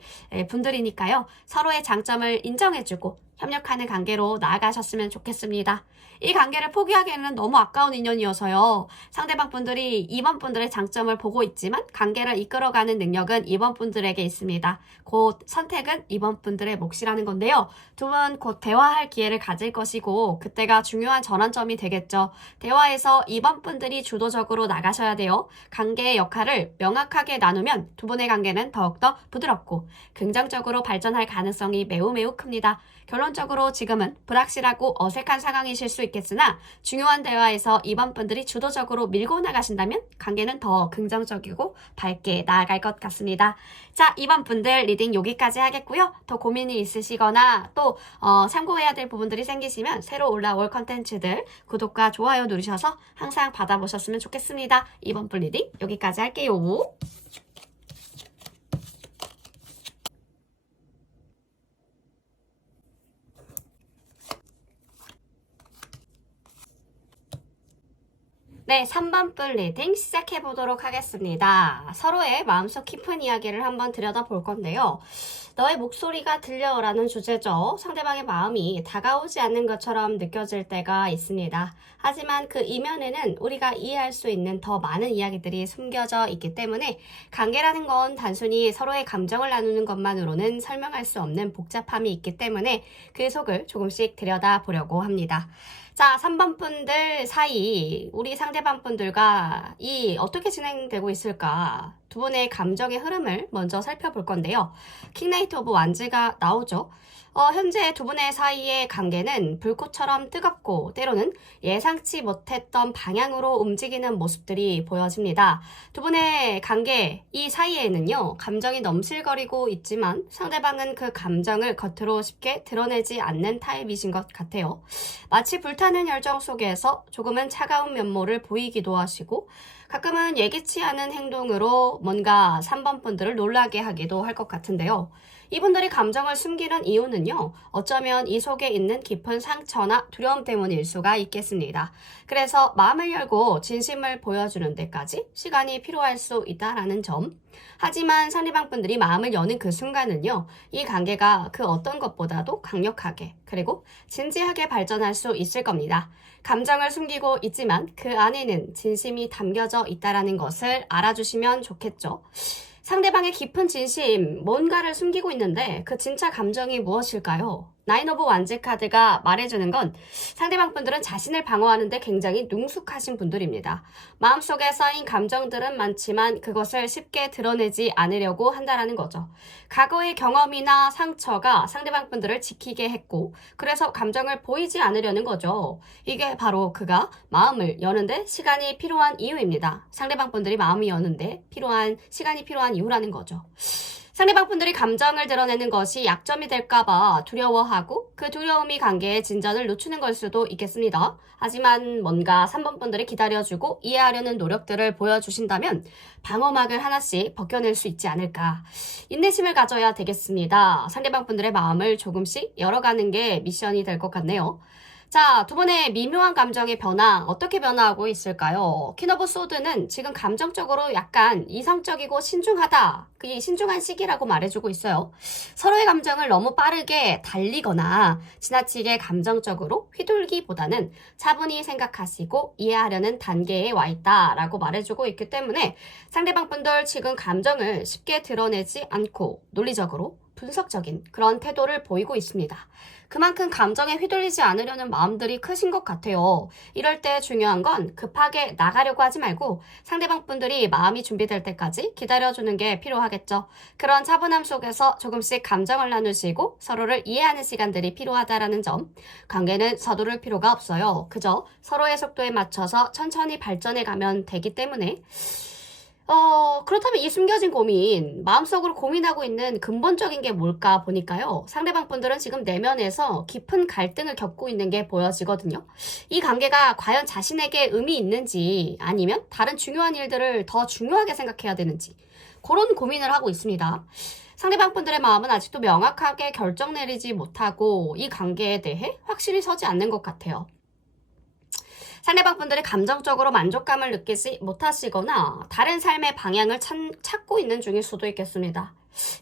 분들이니까요. 서로의 장점을 인정해주고 협력하는 관계로 나아가셨으면 좋겠습니다. 이 관계를 포기하기에는 너무 아까운 인연이어서요. 상대방 분들이 이번 분들의 장점을 보고 있지만 관계를 이끌어가는 능력은 이번 분들에게 있습니다. 곧 선택은 이번 분들의 몫이라는 건데요. 두 분 곧 대화할 기회를 가질 것이고 그때가 중요한 전환점이 되겠죠. 대화에서 이번 분들이 주도적으로 나가셔야 돼요. 관계의 역할을 명확하게 나누면 두 분의 관계는 더욱더 부드럽고 긍정적으로 발전할 가능성이 매우 큽니다. 결론적으로 지금은 불확실하고 어색한 상황이실 수 있겠으나 중요한 대화에서 이번 분들이 주도적으로 밀고 나가신다면 관계는 더 긍정적이고 밝게 나아갈 것 같습니다. 자, 이번 분들 리딩 여기까지 하겠고요. 더 고민이 있으시거나 또 참고해야 될 부분들이 생기시면 새로 올라올 컨텐츠들 구독과 좋아요 누르셔서 항상 받아보셨으면 좋겠습니다. 이번 분 리딩 여기까지 할게요. 네, 3번 뿔 리딩 시작해보도록 하겠습니다. 서로의 마음속 깊은 이야기를 한번 들여다볼 건데요. 너의 목소리가 들려라는 주제죠. 상대방의 마음이 다가오지 않는 것처럼 느껴질 때가 있습니다. 하지만 그 이면에는 우리가 이해할 수 있는 더 많은 이야기들이 숨겨져 있기 때문에 관계라는 건 단순히 서로의 감정을 나누는 것만으로는 설명할 수 없는 복잡함이 있기 때문에 그 속을 조금씩 들여다보려고 합니다. 자, 3번 분들 사이 우리 상대방 분들과 어떻게 진행되고 있을까? 두 분의 감정의 흐름을 먼저 살펴볼 건데요. 킹나이트 오브 완즈가 나오죠. 현재 두 분의 사이의 관계는 불꽃처럼 뜨겁고 때로는 예상치 못했던 방향으로 움직이는 모습들이 보여집니다. 두 분의 관계 이 사이에는요, 감정이 넘실거리고 있지만 상대방은 그 감정을 겉으로 쉽게 드러내지 않는 타입이신 것 같아요. 마치 불타는 열정 속에서 조금은 차가운 면모를 보이기도 하시고 가끔은 예기치 않은 행동으로 뭔가 3번 분들을 놀라게 하기도 할 것 같은데요. 이분들이 감정을 숨기는 이유는요, 어쩌면 이 속에 있는 깊은 상처나 두려움 때문일 수가 있겠습니다. 그래서 마음을 열고 진심을 보여주는 데까지 시간이 필요할 수 있다라는 점. 하지만 상대방 분들이 마음을 여는 그 순간은요, 이 관계가 그 어떤 것보다도 강력하게, 그리고 진지하게 발전할 수 있을 겁니다. 감정을 숨기고 있지만 그 안에는 진심이 담겨져 있다라는 것을 알아주시면 좋겠죠. 상대방의 깊은 진심, 뭔가를 숨기고 있는데 그 진짜 감정이 무엇일까요? 나인 오브 완즈 카드가 말해주는 건 상대방 분들은 자신을 방어하는데 굉장히 능숙하신 분들입니다. 마음속에 쌓인 감정들은 많지만 그것을 쉽게 드러내지 않으려고 한다는 거죠. 과거의 경험이나 상처가 상대방 분들을 지키게 했고, 그래서 감정을 보이지 않으려는 거죠. 이게 바로 그가 마음을 여는데 시간이 필요한 이유입니다. 상대방 분들이 마음이 여는데 시간이 필요한 이유라는 거죠. 상대방 분들이 감정을 드러내는 것이 약점이 될까봐 두려워하고 그 두려움이 관계의 진전을 늦추는 걸 수도 있겠습니다. 하지만 뭔가 3번 분들이 기다려주고 이해하려는 노력들을 보여주신다면 방어막을 하나씩 벗겨낼 수 있지 않을까. 인내심을 가져야 되겠습니다. 상대방 분들의 마음을 조금씩 열어가는 게 미션이 될 것 같네요. 자, 두 분의 미묘한 감정의 변화, 어떻게 변화하고 있을까요? 퀸 오브 소드는 지금 감정적으로 약간 이성적이고 신중하다. 이 신중한 시기라고 말해주고 있어요. 서로의 감정을 너무 빠르게 달리거나 지나치게 감정적으로 휘둘기보다는 차분히 생각하시고 이해하려는 단계에 와 있다라고 말해주고 있기 때문에 상대방 분들 지금 감정을 쉽게 드러내지 않고 논리적으로 분석적인 그런 태도를 보이고 있습니다. 그만큼 감정에 휘둘리지 않으려는 마음들이 크신 것 같아요. 이럴 때 중요한 건 급하게 나가려고 하지 말고 상대방 분들이 마음이 준비될 때까지 기다려주는 게 필요하겠죠. 그런 차분함 속에서 조금씩 감정을 나누시고 서로를 이해하는 시간들이 필요하다라는 점. 관계는 서두를 필요가 없어요. 그저 서로의 속도에 맞춰서 천천히 발전해 가면 되기 때문에 그렇다면 이 숨겨진 고민, 마음속으로 고민하고 있는 근본적인 게 뭘까 보니까요. 상대방 분들은 지금 내면에서 깊은 갈등을 겪고 있는 게 보여지거든요. 이 관계가 과연 자신에게 의미 있는지 아니면 다른 중요한 일들을 더 중요하게 생각해야 되는지 그런 고민을 하고 있습니다. 상대방 분들의 마음은 아직도 명확하게 결정 내리지 못하고 이 관계에 대해 확실히 서지 않는 것 같아요. 상대방 분들이 감정적으로 만족감을 느끼지 못하시거나 다른 삶의 방향을 찾고 있는 중일 수도 있겠습니다.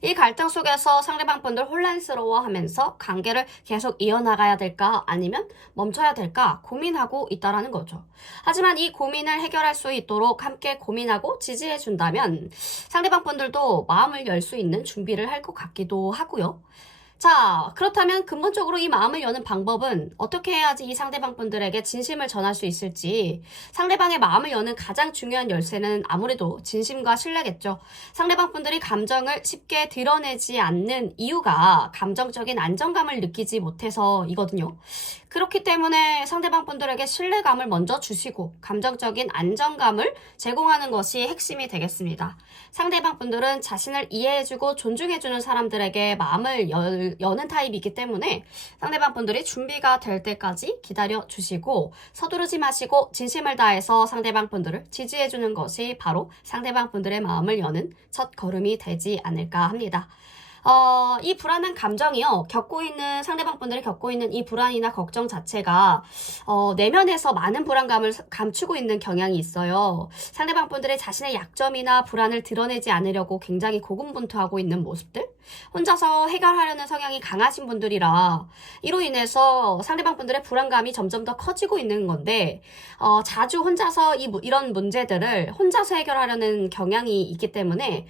이 갈등 속에서 상대방 분들 혼란스러워하면서 관계를 계속 이어나가야 될까 아니면 멈춰야 될까 고민하고 있다라는 거죠. 하지만 이 고민을 해결할 수 있도록 함께 고민하고 지지해 준다면 상대방 분들도 마음을 열 수 있는 준비를 할 것 같기도 하고요. 자, 그렇다면 근본적으로 이 마음을 여는 방법은 어떻게 해야지 이 상대방 분들에게 진심을 전할 수 있을지. 상대방의 마음을 여는 가장 중요한 열쇠는 아무래도 진심과 신뢰겠죠. 상대방 분들이 감정을 쉽게 드러내지 않는 이유가 감정적인 안정감을 느끼지 못해서이거든요. 그렇기 때문에 상대방 분들에게 신뢰감을 먼저 주시고 감정적인 안정감을 제공하는 것이 핵심이 되겠습니다. 상대방 분들은 자신을 이해해주고 존중해주는 사람들에게 마음을 여는 타입이기 때문에 상대방 분들이 준비가 될 때까지 기다려주시고 서두르지 마시고 진심을 다해서 상대방 분들을 지지해주는 것이 바로 상대방 분들의 마음을 여는 첫 걸음이 되지 않을까 합니다. 이 불안한 감정이요. 상대방 분들이 겪고 있는 이 불안이나 걱정 자체가, 내면에서 많은 불안감을 감추고 있는 경향이 있어요. 상대방 분들의 자신의 약점이나 불안을 드러내지 않으려고 굉장히 고군분투하고 있는 모습들? 혼자서 해결하려는 성향이 강하신 분들이라, 이로 인해서 상대방 분들의 불안감이 점점 더 커지고 있는 건데, 자주 혼자서 이런 문제들을 혼자서 해결하려는 경향이 있기 때문에,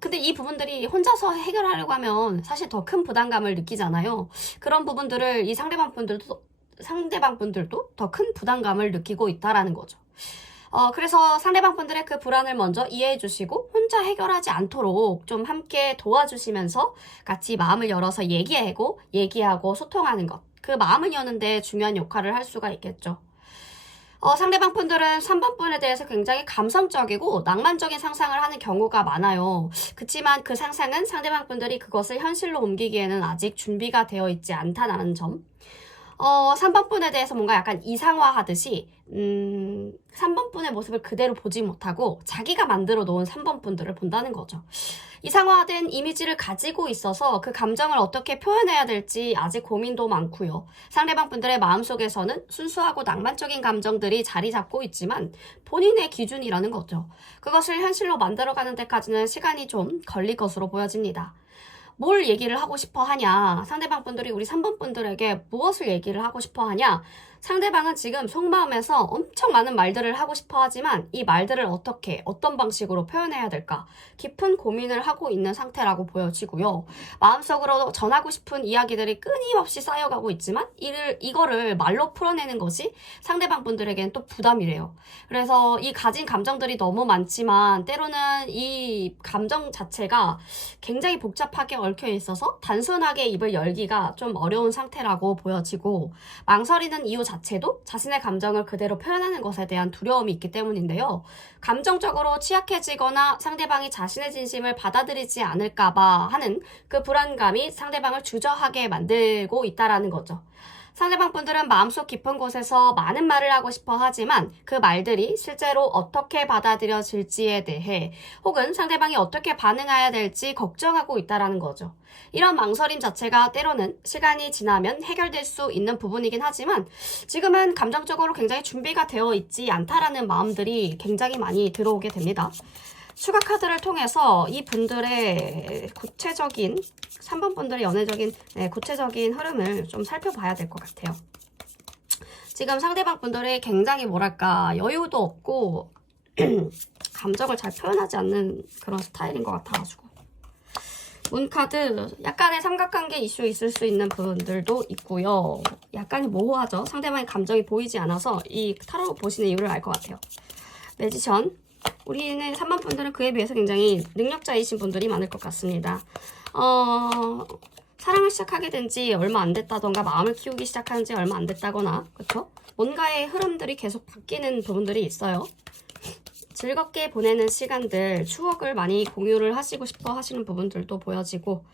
근데 이 부분들이 혼자서 해결하려고 하면 사실 더 큰 부담감을 느끼잖아요. 그런 부분들을 이 상대방 분들도 더 큰 부담감을 느끼고 있다라는 거죠. 그래서 상대방 분들의 그 불안을 먼저 이해해 주시고 혼자 해결하지 않도록 좀 함께 도와주시면서 같이 마음을 열어서 얘기하고 소통하는 것. 그 마음을 여는데 중요한 역할을 할 수가 있겠죠. 상대방 분들은 3번 분에 대해서 굉장히 감성적이고 낭만적인 상상을 하는 경우가 많아요. 그치만 그 상상은 상대방 분들이 그것을 현실로 옮기기에는 아직 준비가 되어 있지 않다는 점. 3번 분에 대해서 뭔가 약간 이상화하듯이 3번 분의 모습을 그대로 보지 못하고 자기가 만들어 놓은 3번 분들을 본다는 거죠. 이상화된 이미지를 가지고 있어서 그 감정을 어떻게 표현해야 될지 아직 고민도 많고요. 상대방 분들의 마음속에서는 순수하고 낭만적인 감정들이 자리 잡고 있지만 본인의 기준이라는 거죠. 그것을 현실로 만들어가는 데까지는 시간이 좀 걸릴 것으로 보여집니다. 뭘 얘기를 하고 싶어 하냐? 상대방 분들이 우리 3번 분들에게 무엇을 얘기를 하고 싶어 하냐? 상대방은 지금 속마음에서 엄청 많은 말들을 하고 싶어 하지만 이 말들을 어떻게, 어떤 방식으로 표현해야 될까? 깊은 고민을 하고 있는 상태라고 보여지고요. 마음속으로 전하고 싶은 이야기들이 끊임없이 쌓여가고 있지만 이거를 말로 풀어내는 것이 상대방 분들에게는 또 부담이래요. 그래서 이 가진 감정들이 너무 많지만 때로는 이 감정 자체가 굉장히 복잡하게 얽혀 있어서 단순하게 입을 열기가 좀 어려운 상태라고 보여지고 망설이는 이유 자체도 자신의 감정을 그대로 표현하는 것에 대한 두려움이 있기 때문인데요. 감정적으로 취약해지거나 상대방이 자신의 진심을 받아들이지 않을까봐 하는 그 불안감이 상대방을 주저하게 만들고 있다라는 거죠. 상대방 분들은 마음속 깊은 곳에서 많은 말을 하고 싶어 하지만 그 말들이 실제로 어떻게 받아들여질지에 대해 혹은 상대방이 어떻게 반응해야 될지 걱정하고 있다라는 거죠. 이런 망설임 자체가 때로는 시간이 지나면 해결될 수 있는 부분이긴 하지만 지금은 감정적으로 굉장히 준비가 되어 있지 않다라는 마음들이 굉장히 많이 들어오게 됩니다. 추가 카드를 통해서 이 분들의 구체적인 3번 분들의 연애적인 구체적인 흐름을 좀 살펴봐야 될 것 같아요. 지금 상대방 분들이 굉장히 뭐랄까 여유도 없고 감정을 잘 표현하지 않는 그런 스타일인 것 같아가지고 문카드 약간의 삼각관계 이슈 있을 수 있는 부분들도 있고요. 약간의 모호하죠. 상대방의 감정이 보이지 않아서 이 타로 보시는 이유를 알 것 같아요. 매지션 우리는 3번 분들은 그에 비해서 굉장히 능력자이신 분들이 많을 것 같습니다. 사랑을 시작하게 된 지 얼마 안 됐다던가 마음을 키우기 시작한 지 얼마 안 됐다거나 그렇죠? 뭔가의 흐름들이 계속 바뀌는 부분들이 있어요. 즐겁게 보내는 시간들, 추억을 많이 공유를 하시고 싶어 하시는 부분들도 보여지고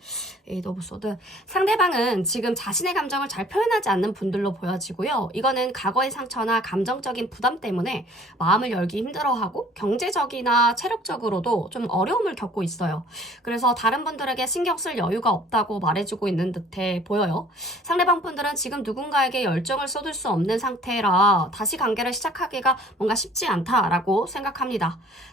노브소드 상대방은 지금 자신의 감정을 잘 표현하지 않는 분들로 보여지고요. 이거는 과거의 상처나 감정적인 부담 때문에 마음을 열기 힘들어하고 경제적이나 체력적으로도 좀 어려움을 겪고 있어요. 그래서 다른 분들에게 신경 쓸 여유가 없다고 말해주고 있는 듯해 보여요. 상대방 분들은 지금 누군가에게 열정을 쏟을 수 없는 상태라 다시 관계를 시작하기가 뭔가 쉽지 않다라고 생각합니다.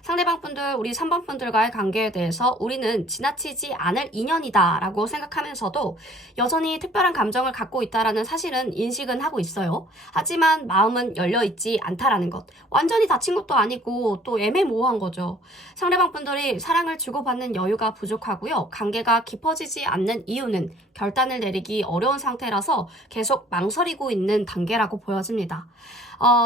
상대방 분들, 우리 3번 분들과의 관계에 대해서 우리는 지나치지 않을 인연이다 라고 생각하면서도 여전히 특별한 감정을 갖고 있다라는 사실은 인식은 하고 있어요. 하지만 마음은 열려있지 않다라는 것. 완전히 닫힌 것도 아니고 또 애매모호한 거죠. 상대방 분들이 사랑을 주고받는 여유가 부족하고요. 관계가 깊어지지 않는 이유는 결단을 내리기 어려운 상태라서 계속 망설이고 있는 단계라고 보여집니다.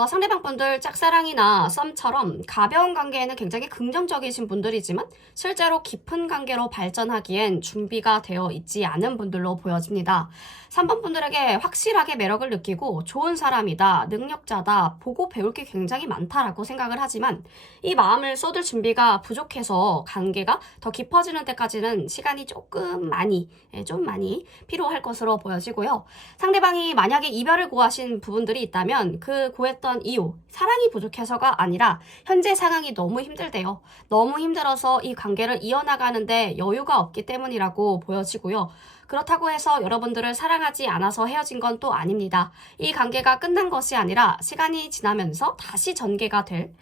상대방 분들 짝사랑이나 썸처럼 가벼운 관계에는 굉장히 긍정적이신 분들이지만 실제로 깊은 관계로 발전하기엔 준비가 되어 있지 않은 분들로 보여집니다. 3번 분들에게 확실하게 매력을 느끼고 좋은 사람이다, 능력자다, 보고 배울 게 굉장히 많다라고 생각을 하지만 이 마음을 쏟을 준비가 부족해서 관계가 더 깊어지는 데까지는 시간이 좀 많이 필요할 것으로 보여지고요. 상대방이 만약에 이별을 고하신 부분들이 있다면 그 고했던 이유, 사랑이 부족해서가 아니라 현재 상황이 너무 힘들대요. 너무 힘들어서 이 관계를 이어나가는데 여유가 없기 때문이라고 보여지고요. 그렇다고 해서 여러분들을 사랑하지 않아서 헤어진 건 또 아닙니다. 이 관계가 끝난 것이 아니라 시간이 지나면서 다시 전개가 될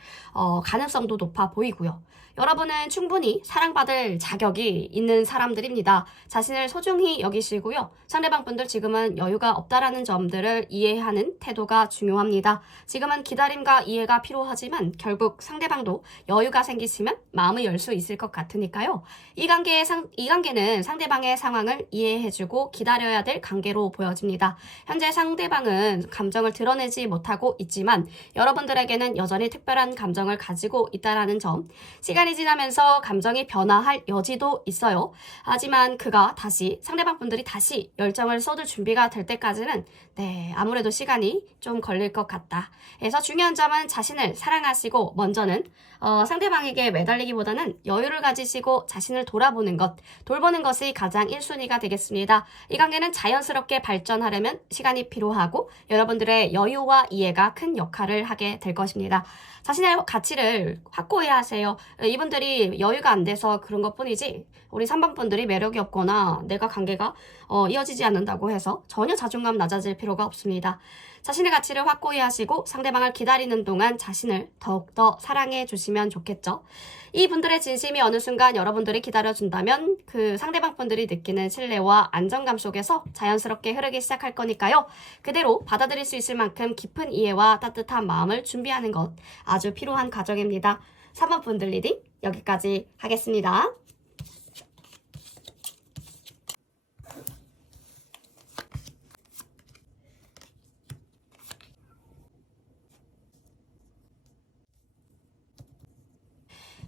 가능성도 높아 보이고요. 여러분은 충분히 사랑받을 자격이 있는 사람들입니다. 자신을 소중히 여기시고요. 상대방 분들 지금은 여유가 없다라는 점들을 이해하는 태도가 중요합니다. 지금은 기다림과 이해가 필요하지만 결국 상대방도 여유가 생기시면 마음을 열 수 있을 것 같으니까요. 이 관계는 상대방의 상황을 이해해주고 기다려야 될 관계로 보여집니다. 현재 상대방은 감정을 드러내지 못하고 있지만 여러분들에게는 여전히 특별한 감정을 가지고 있다는 점, 시간이 지나면서 감정이 변화할 여지도 있어요. 하지만 상대방 분들이 다시 열정을 쏟을 준비가 될 때까지는 네, 아무래도 시간이 좀 걸릴 것 같다. 그래서 중요한 점은 자신을 사랑하시고 먼저는 상대방에게 매달리기보다는 여유를 가지시고 자신을 돌아보는 것, 돌보는 것이 가장 1순위가 되겠습니다. 이 관계는 자연스럽게 발전하려면 시간이 필요하고 여러분들의 여유와 이해가 큰 역할을 하게 될 것입니다. 자신의 가치를 확고히 하세요. 이분들이 여유가 안 돼서 그런 것뿐이지 우리 3번 분들이 매력이 없거나 내가 관계가 이어지지 않는다고 해서 전혀 자존감 낮아질 필요가 없습니다. 자신의 가치를 확고히 하시고 상대방을 기다리는 동안 자신을 더욱더 사랑해 주시면 좋겠죠. 이 분들의 진심이 어느 순간 여러분들이 기다려준다면 그 상대방 분들이 느끼는 신뢰와 안정감 속에서 자연스럽게 흐르기 시작할 거니까요. 그대로 받아들일 수 있을 만큼 깊은 이해와 따뜻한 마음을 준비하는 것 아주 필요한 과정입니다. 3번 분들 리딩 여기까지 하겠습니다.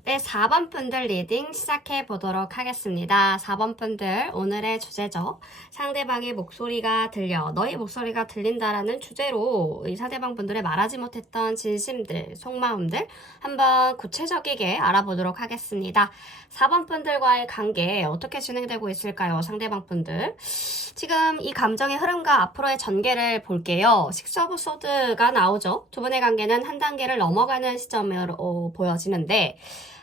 네, 4번 분들 리딩 시작해 보도록 하겠습니다. 4번 분들 오늘의 주제죠. 상대방의 목소리가 들려, 너의 목소리가 들린다라는 주제로 이 상대방 분들의 말하지 못했던 진심들, 속마음들 한번 구체적이게 알아보도록 하겠습니다. 4번 분들과의 관계 어떻게 진행되고 있을까요? 상대방 분들. 지금 이 감정의 흐름과 앞으로의 전개를 볼게요. 식스 오브 소드가 나오죠. 두 분의 관계는 한 단계를 넘어가는 시점으로 보여지는데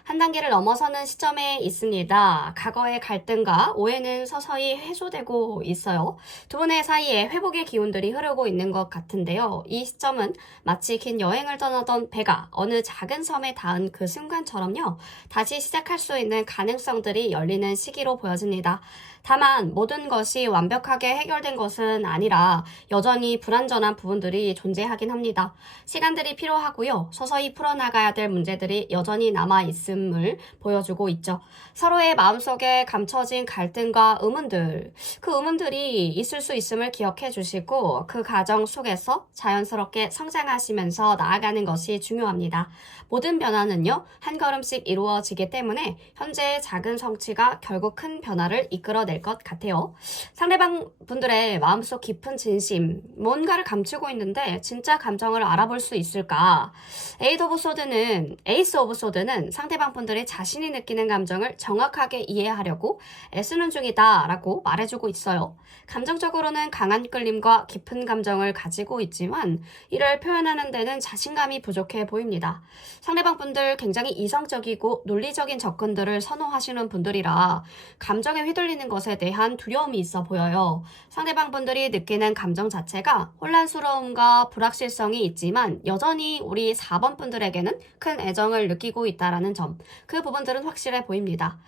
한 단계를 넘어서는 시점에 있습니다. 과거의 갈등과 오해는 서서히 해소되고 있어요. 두 분의 사이에 회복의 기운들이 흐르고 있는 것 같은데요. 이 시점은 마치 긴 여행을 떠나던 배가 어느 작은 섬에 닿은 그 순간처럼요. 다시 시작할 수 있는 가능성들이 열리는 시기로 보여집니다. 다만 모든 것이 완벽하게 해결된 것은 아니라 여전히 불완전한 부분들이 존재하긴 합니다. 시간들이 필요하고요. 서서히 풀어나가야 될 문제들이 여전히 남아있음을 보여주고 있죠. 서로의 마음속에 감춰진 갈등과 의문들, 그 의문들이 있을 수 있음을 기억해 주시고 그 과정 속에서 자연스럽게 성장하시면서 나아가는 것이 중요합니다. 모든 변화는요, 한 걸음씩 이루어지기 때문에 현재의 작은 성취가 결국 큰 변화를 이끌어낼 것 같아요. 상대방 분들의 마음속 깊은 진심, 뭔가를 감추고 있는데 진짜 감정을 알아볼 수 있을까? 에이스 오브 소드는 상대방 분들이 자신이 느끼는 감정을 정확하게 이해하려고 애쓰는 중이다 라고 말해주고 있어요. 감정적으로는 강한 끌림과 깊은 감정을 가지고 있지만 이를 표현하는 데는 자신감이 부족해 보입니다. 상대방 분들 굉장히 이성적이고 논리적인 접근들을 선호하시는 분들이라 감정에 휘둘리는 것에 대한 두려움이 있어 보여요. 상대방 분들이 느끼는 감정 자체가 혼란스러움과 불확실성이 있지만 여전히 우리 4번 분들에게는 큰 애정을 느끼고 있다는 점, 그 부분들은 확실해 보입니다.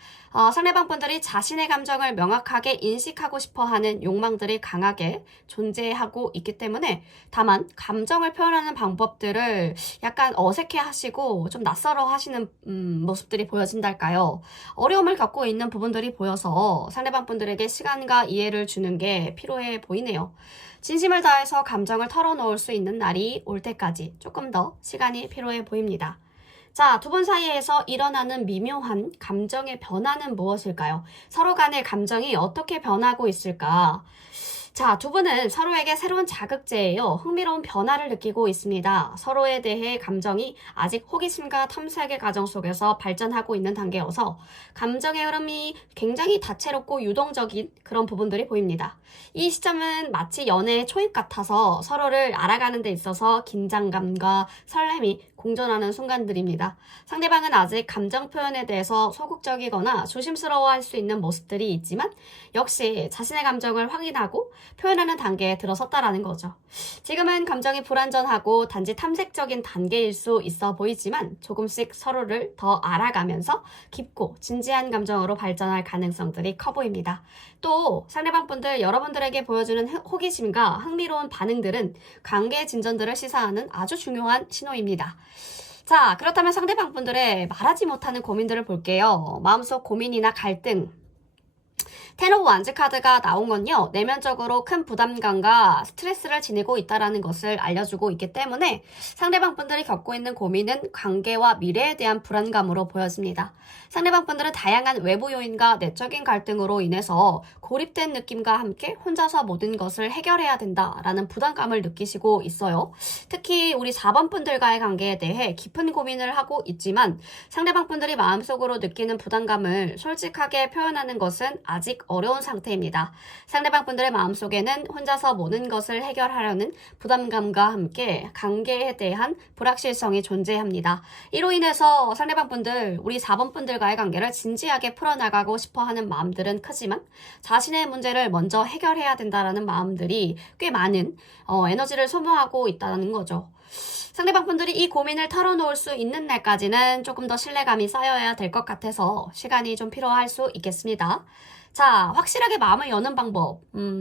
상대방 분들이 자신의 감정을 명확하게 인식하고 싶어하는 욕망들이 강하게 존재하고 있기 때문에 다만 감정을 표현하는 방법들을 약간 어색해 하시고 좀 낯설어 하시는 모습들이 보여진달까요? 어려움을 겪고 있는 부분들이 보여서 상대방 분들에게 시간과 이해를 주는 게 필요해 보이네요. 진심을 다해서 감정을 털어놓을 수 있는 날이 올 때까지 조금 더 시간이 필요해 보입니다. 자, 두 분 사이에서 일어나는 미묘한 감정의 변화는 무엇일까요? 서로 간의 감정이 어떻게 변하고 있을까? 자, 두 분은 서로에게 새로운 자극제예요. 흥미로운 변화를 느끼고 있습니다. 서로에 대해 감정이 아직 호기심과 탐색의 과정 속에서 발전하고 있는 단계여서 감정의 흐름이 굉장히 다채롭고 유동적인 그런 부분들이 보입니다. 이 시점은 마치 연애의 초입 같아서 서로를 알아가는 데 있어서 긴장감과 설렘이 공존하는 순간들입니다. 상대방은 아직 감정 표현에 대해서 소극적이거나 조심스러워할 수 있는 모습들이 있지만 역시 자신의 감정을 확인하고 표현하는 단계에 들어섰다라는 거죠. 지금은 감정이 불완전하고 단지 탐색적인 단계일 수 있어 보이지만 조금씩 서로를 더 알아가면서 깊고 진지한 감정으로 발전할 가능성들이 커 보입니다. 또 상대방 분들 여러분들에게 보여주는 호기심과 흥미로운 반응들은 관계 진전들을 시사하는 아주 중요한 신호입니다. 자, 그렇다면 상대방 분들의 말하지 못하는 고민들을 볼게요. 마음속 고민이나 갈등, 텐 오브 완즈 카드가 나온 건요, 내면적으로 큰 부담감과 스트레스를 지니고 있다는 것을 알려주고 있기 때문에 상대방 분들이 겪고 있는 고민은 관계와 미래에 대한 불안감으로 보여집니다. 상대방 분들은 다양한 외부 요인과 내적인 갈등으로 인해서 고립된 느낌과 함께 혼자서 모든 것을 해결해야 된다라는 부담감을 느끼시고 있어요. 특히 우리 4번 분들과의 관계에 대해 깊은 고민을 하고 있지만 상대방 분들이 마음속으로 느끼는 부담감을 솔직하게 표현하는 것은 아직 어려운 상태입니다. 상대방 분들의 마음속에는 혼자서 모든 것을 해결하려는 부담감과 함께 관계에 대한 불확실성이 존재합니다. 이로 인해서 상대방 분들, 우리 4번 분들과의 관계를 진지하게 풀어나가고 싶어 하는 마음들은 크지만 자신의 문제를 먼저 해결해야 된다는 마음들이 꽤 많은 에너지를 소모하고 있다는 거죠. 상대방 분들이 이 고민을 털어놓을 수 있는 날까지는 조금 더 신뢰감이 쌓여야 될 것 같아서 시간이 좀 필요할 수 있겠습니다. 자, 확실하게 마음을 여는 방법.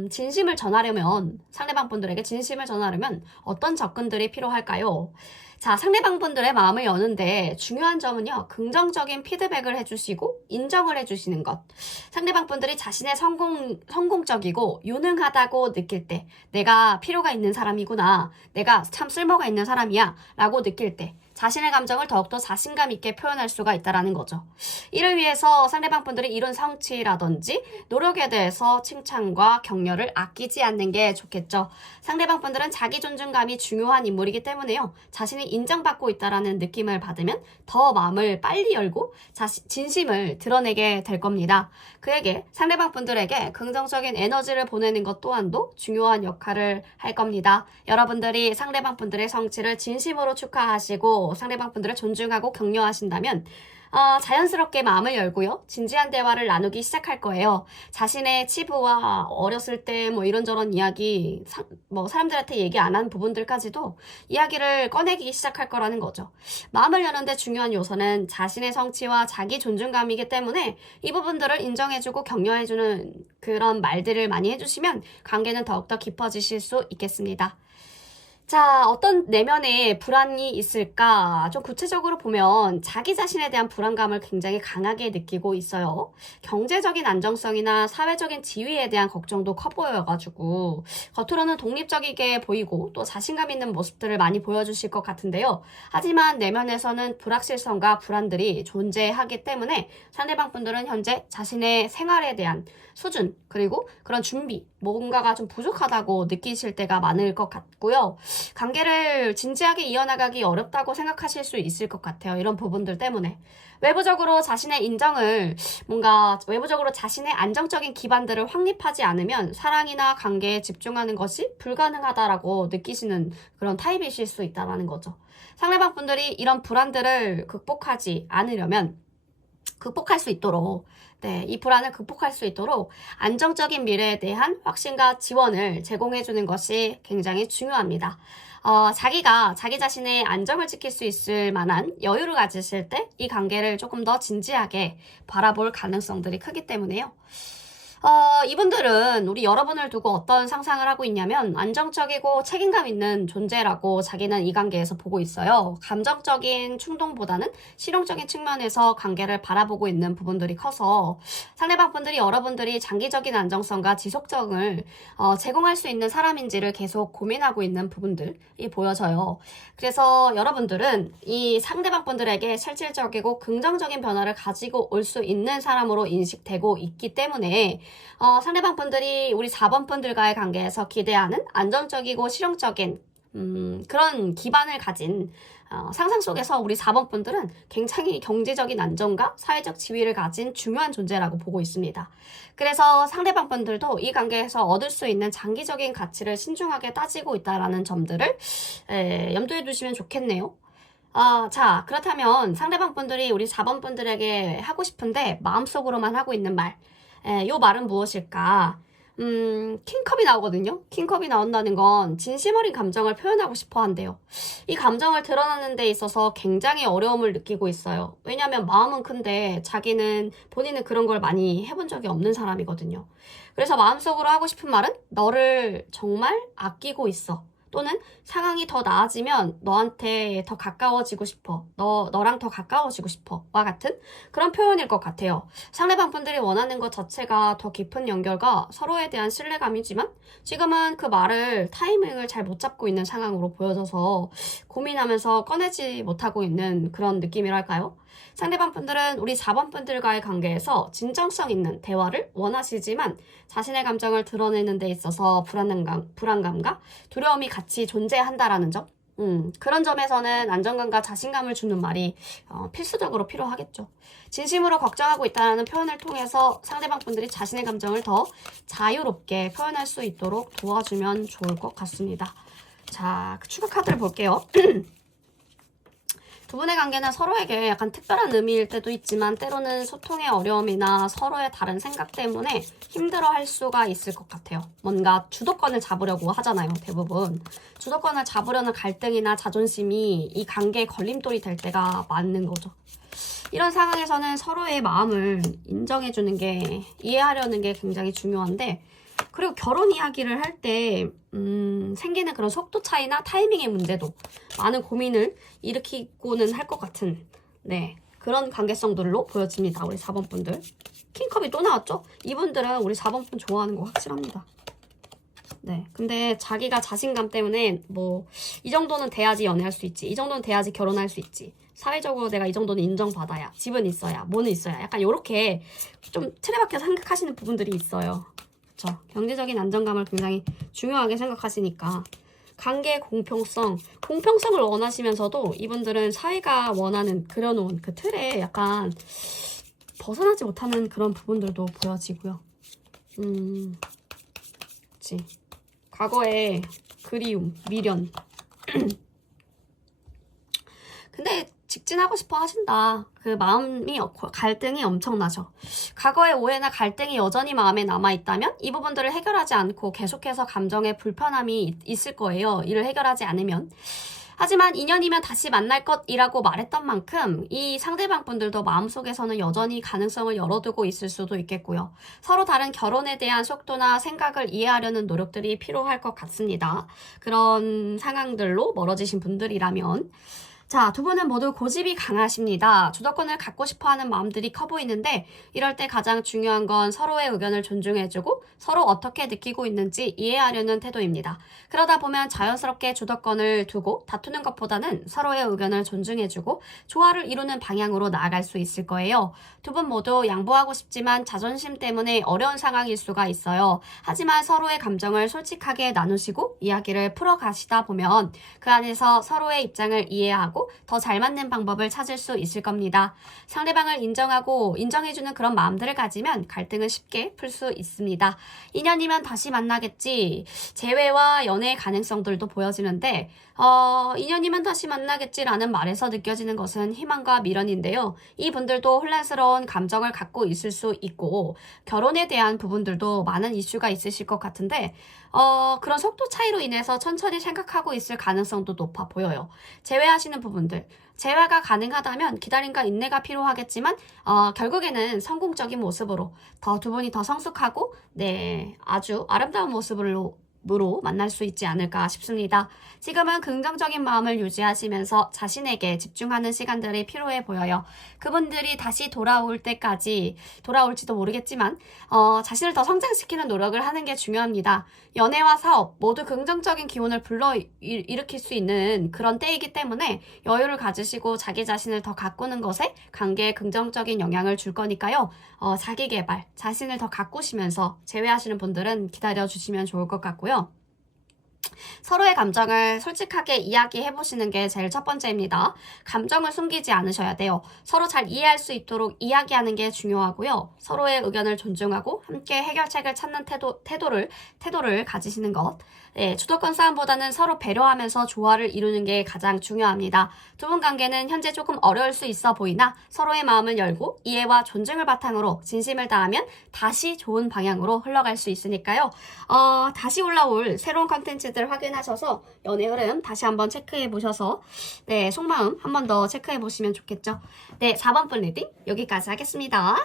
진심을 전하려면, 상대방 분들에게 진심을 전하려면 어떤 접근들이 필요할까요? 자, 상대방 분들의 마음을 여는데 중요한 점은요, 긍정적인 피드백을 해주시고 인정을 해주시는 것. 상대방 분들이 자신의 성공적이고 유능하다고 느낄 때, 내가 필요가 있는 사람이구나, 내가 참 쓸모가 있는 사람이야 라고 느낄 때 자신의 감정을 더욱더 자신감 있게 표현할 수가 있다는 거죠. 이를 위해서 상대방 분들이 이룬 성취라든지 노력에 대해서 칭찬과 격려를 아끼지 않는 게 좋겠죠. 상대방 분들은 자기 존중감이 중요한 인물이기 때문에요, 자신이 인정받고 있다는 느낌을 받으면 더 마음을 빨리 열고 진심을 드러내게 될 겁니다. 그에게, 상대방 분들에게 긍정적인 에너지를 보내는 것 또한도 중요한 역할을 할 겁니다. 여러분들이 상대방 분들의 성취를 진심으로 축하하시고 상대방 분들을 존중하고 격려하신다면 자연스럽게 마음을 열고요, 진지한 대화를 나누기 시작할 거예요. 자신의 치부와 어렸을 때 이런저런 이야기, 사람들한테 얘기 안 한 부분들까지도 이야기를 꺼내기 시작할 거라는 거죠. 마음을 여는데 중요한 요소는 자신의 성취와 자기 존중감이기 때문에 이 부분들을 인정해주고 격려해주는 그런 말들을 많이 해주시면 관계는 더욱더 깊어지실 수 있겠습니다. 자, 어떤 내면에 불안이 있을까? 좀 구체적으로 보면 자기 자신에 대한 불안감을 굉장히 강하게 느끼고 있어요. 경제적인 안정성이나 사회적인 지위에 대한 걱정도 커 보여가지고 겉으로는 독립적이게 보이고 또 자신감 있는 모습들을 많이 보여주실 것 같은데요. 하지만 내면에서는 불확실성과 불안들이 존재하기 때문에 상대방 분들은 현재 자신의 생활에 대한 수준, 그리고 그런 준비, 뭔가가 좀 부족하다고 느끼실 때가 많을 것 같고요. 관계를 진지하게 이어나가기 어렵다고 생각하실 수 있을 것 같아요. 이런 부분들 때문에. 외부적으로 자신의 인정을, 외부적으로 자신의 안정적인 기반들을 확립하지 않으면 사랑이나 관계에 집중하는 것이 불가능하다라고 느끼시는 그런 타입이실 수 있다는 거죠. 상대방 분들이 이런 불안들을 극복하지 않으려면, 극복할 수 있도록, 이 불안을 극복할 수 있도록 안정적인 미래에 대한 확신과 지원을 제공해주는 것이 굉장히 중요합니다. 자기가 자기 자신의 안정을 지킬 수 있을 만한 여유를 가지실 때 이 관계를 조금 더 진지하게 바라볼 가능성들이 크기 때문에요. 이분들은 우리 여러분을 두고 어떤 상상을 하고 있냐면 안정적이고 책임감 있는 존재라고 자기는 이 관계에서 보고 있어요. 감정적인 충동보다는 실용적인 측면에서 관계를 바라보고 있는 부분들이 커서 상대방 분들이 여러분들이 장기적인 안정성과 지속성을 제공할 수 있는 사람인지를 계속 고민하고 있는 부분들이 보여져요. 그래서 여러분들은 이 상대방 분들에게 실질적이고 긍정적인 변화를 가지고 올 수 있는 사람으로 인식되고 있기 때문에 상대방 분들이 우리 4번 분들과의 관계에서 기대하는 안정적이고 실용적인 그런 기반을 가진 상상 속에서 우리 4번 분들은 굉장히 경제적인 안정과 사회적 지위를 가진 중요한 존재라고 보고 있습니다. 그래서 상대방 분들도 이 관계에서 얻을 수 있는 장기적인 가치를 신중하게 따지고 있다는 점들을 염두에 두시면 좋겠네요. 자, 그렇다면 상대방 분들이 우리 4번 분들에게 하고 싶은데 마음속으로만 하고 있는 말, 요 말은 무엇일까? 킹컵이 나오거든요. 킹컵이 나온다는 건 진심 어린 감정을 표현하고 싶어 한대요. 이 감정을 드러내는 데 있어서 굉장히 어려움을 느끼고 있어요. 왜냐하면 마음은 큰데 본인은 그런 걸 많이 해본 적이 없는 사람이거든요. 그래서 마음속으로 하고 싶은 말은 너를 정말 아끼고 있어. 또는 상황이 더 나아지면 너한테 더 가까워지고 싶어. 너랑 더 가까워지고 싶어. 와 같은 그런 표현일 것 같아요. 상대방 분들이 원하는 것 자체가 더 깊은 연결과 서로에 대한 신뢰감이지만 지금은 그 말을 타이밍을 잘 못 잡고 있는 상황으로 보여져서 고민하면서 꺼내지 못하고 있는 그런 느낌이랄까요? 상대방 분들은 우리 4번 분들과의 관계에서 진정성 있는 대화를 원하시지만 자신의 감정을 드러내는 데 있어서 불안감과 두려움이 같이 존재한다라는 점. 그런 점에서는 안정감과 자신감을 주는 말이 필수적으로 필요하겠죠. 진심으로 걱정하고 있다는 표현을 통해서 상대방 분들이 자신의 감정을 더 자유롭게 표현할 수 있도록 도와주면 좋을 것 같습니다. 자, 추가 카드를 볼게요. 두 분의 관계는 서로에게 약간 특별한 의미일 때도 있지만 때로는 소통의 어려움이나 서로의 다른 생각 때문에 힘들어할 수가 있을 것 같아요. 뭔가 주도권을 잡으려고 하잖아요, 대부분. 주도권을 잡으려는 갈등이나 자존심이 이 관계의 걸림돌이 될 때가 많은 거죠. 이런 상황에서는 서로의 마음을 인정해주는 게, 이해하려는 게 굉장히 중요한데, 그리고 결혼 이야기를 할 때 생기는 그런 속도 차이나 타이밍의 문제도 많은 고민을 일으키고는 할 것 같은 그런 관계성들로 보여집니다. 우리 4번 분들. 킹컵이 또 나왔죠? 이분들은 우리 4번 분 좋아하는 거 확실합니다. 근데 자기가 자신감 때문에 뭐 이 정도는 돼야지 연애할 수 있지, 이 정도는 돼야지 결혼할 수 있지, 사회적으로 내가 이 정도는 인정받아야, 집은 있어야, 뭐는 있어야, 약간 이렇게 좀 틀에 박혀서 생각하시는 부분들이 있어요. 그렇죠? 경제적인 안정감을 굉장히 중요하게 생각하시니까 관계의 공평성을 원하시면서도 이분들은 사회가 원하는 그려놓은 그 틀에 약간 벗어나지 못하는 그런 부분들도 보여지고요. 그치. 과거의 그리움, 미련. 근데 직진하고 싶어 하신다. 그 갈등이 엄청나죠. 과거의 오해나 갈등이 여전히 마음에 남아있다면 이 부분들을 해결하지 않고 계속해서 감정의 불편함이 있을 거예요. 이를 해결하지 않으면. 하지만 2년이면 다시 만날 것이라고 말했던 만큼 이 상대방 분들도 마음속에서는 여전히 가능성을 열어두고 있을 수도 있겠고요. 서로 다른 결혼에 대한 속도나 생각을 이해하려는 노력들이 필요할 것 같습니다. 그런 상황들로 멀어지신 분들이라면. 자, 두 분은 모두 고집이 강하십니다. 주도권을 갖고 싶어하는 마음들이 커 보이는데 이럴 때 가장 중요한 건 서로의 의견을 존중해주고 서로 어떻게 느끼고 있는지 이해하려는 태도입니다. 그러다 보면 자연스럽게 주도권을 두고 다투는 것보다는 서로의 의견을 존중해주고 조화를 이루는 방향으로 나아갈 수 있을 거예요. 두 분 모두 양보하고 싶지만 자존심 때문에 어려운 상황일 수가 있어요. 하지만 서로의 감정을 솔직하게 나누시고 이야기를 풀어가시다 보면 그 안에서 서로의 입장을 이해하고 더 잘 맞는 방법을 찾을 수 있을 겁니다. 상대방을 인정하고 인정해주는 그런 마음들을 가지면 갈등을 쉽게 풀 수 있습니다. 2년이면 다시 만나겠지. 재회와 연애의 가능성들도 보여지는데 2년이면 다시 만나겠지라는 말에서 느껴지는 것은 희망과 미련인데요. 이 분들도 혼란스러운 감정을 갖고 있을 수 있고 결혼에 대한 부분들도 많은 이슈가 있으실 것 같은데 그런 속도 차이로 인해서 천천히 생각하고 있을 가능성도 높아 보여요. 제외하시는 부분들, 재회가 가능하다면 기다림과 인내가 필요하겠지만 결국에는 성공적인 모습으로 두 분이 더 성숙하고 아주 아름다운 모습으로 만날 수 있지 않을까 싶습니다. 지금은 긍정적인 마음을 유지하시면서 자신에게 집중하는 시간들이 필요해 보여요. 그분들이 다시 돌아올 때까지 돌아올지도 모르겠지만 자신을 더 성장시키는 노력을 하는 게 중요합니다. 연애와 사업 모두 긍정적인 기운을 불러일으킬 수 있는 그런 때이기 때문에 여유를 가지시고 자기 자신을 더 가꾸는 것에 관계에 긍정적인 영향을 줄 거니까요. 자기 개발, 자신을 더 가꾸시면서 재회하시는 분들은 기다려주시면 좋을 것 같고요. 서로의 감정을 솔직하게 이야기해보시는 게 제일 첫 번째입니다. 감정을 숨기지 않으셔야 돼요. 서로 잘 이해할 수 있도록 이야기하는 게 중요하고요. 서로의 의견을 존중하고 함께 해결책을 찾는 태도를 가지시는 것. 주도권 싸움보다는 서로 배려하면서 조화를 이루는 게 가장 중요합니다. 두 분 관계는 현재 조금 어려울 수 있어 보이나 서로의 마음을 열고 이해와 존중을 바탕으로 진심을 다하면 다시 좋은 방향으로 흘러갈 수 있으니까요. 다시 올라올 새로운 컨텐츠들 확인하셔서 연애 흐름 다시 한번 체크해 보셔서 속마음 한 번 더 체크해 보시면 좋겠죠. 4번 분 리딩 여기까지 하겠습니다.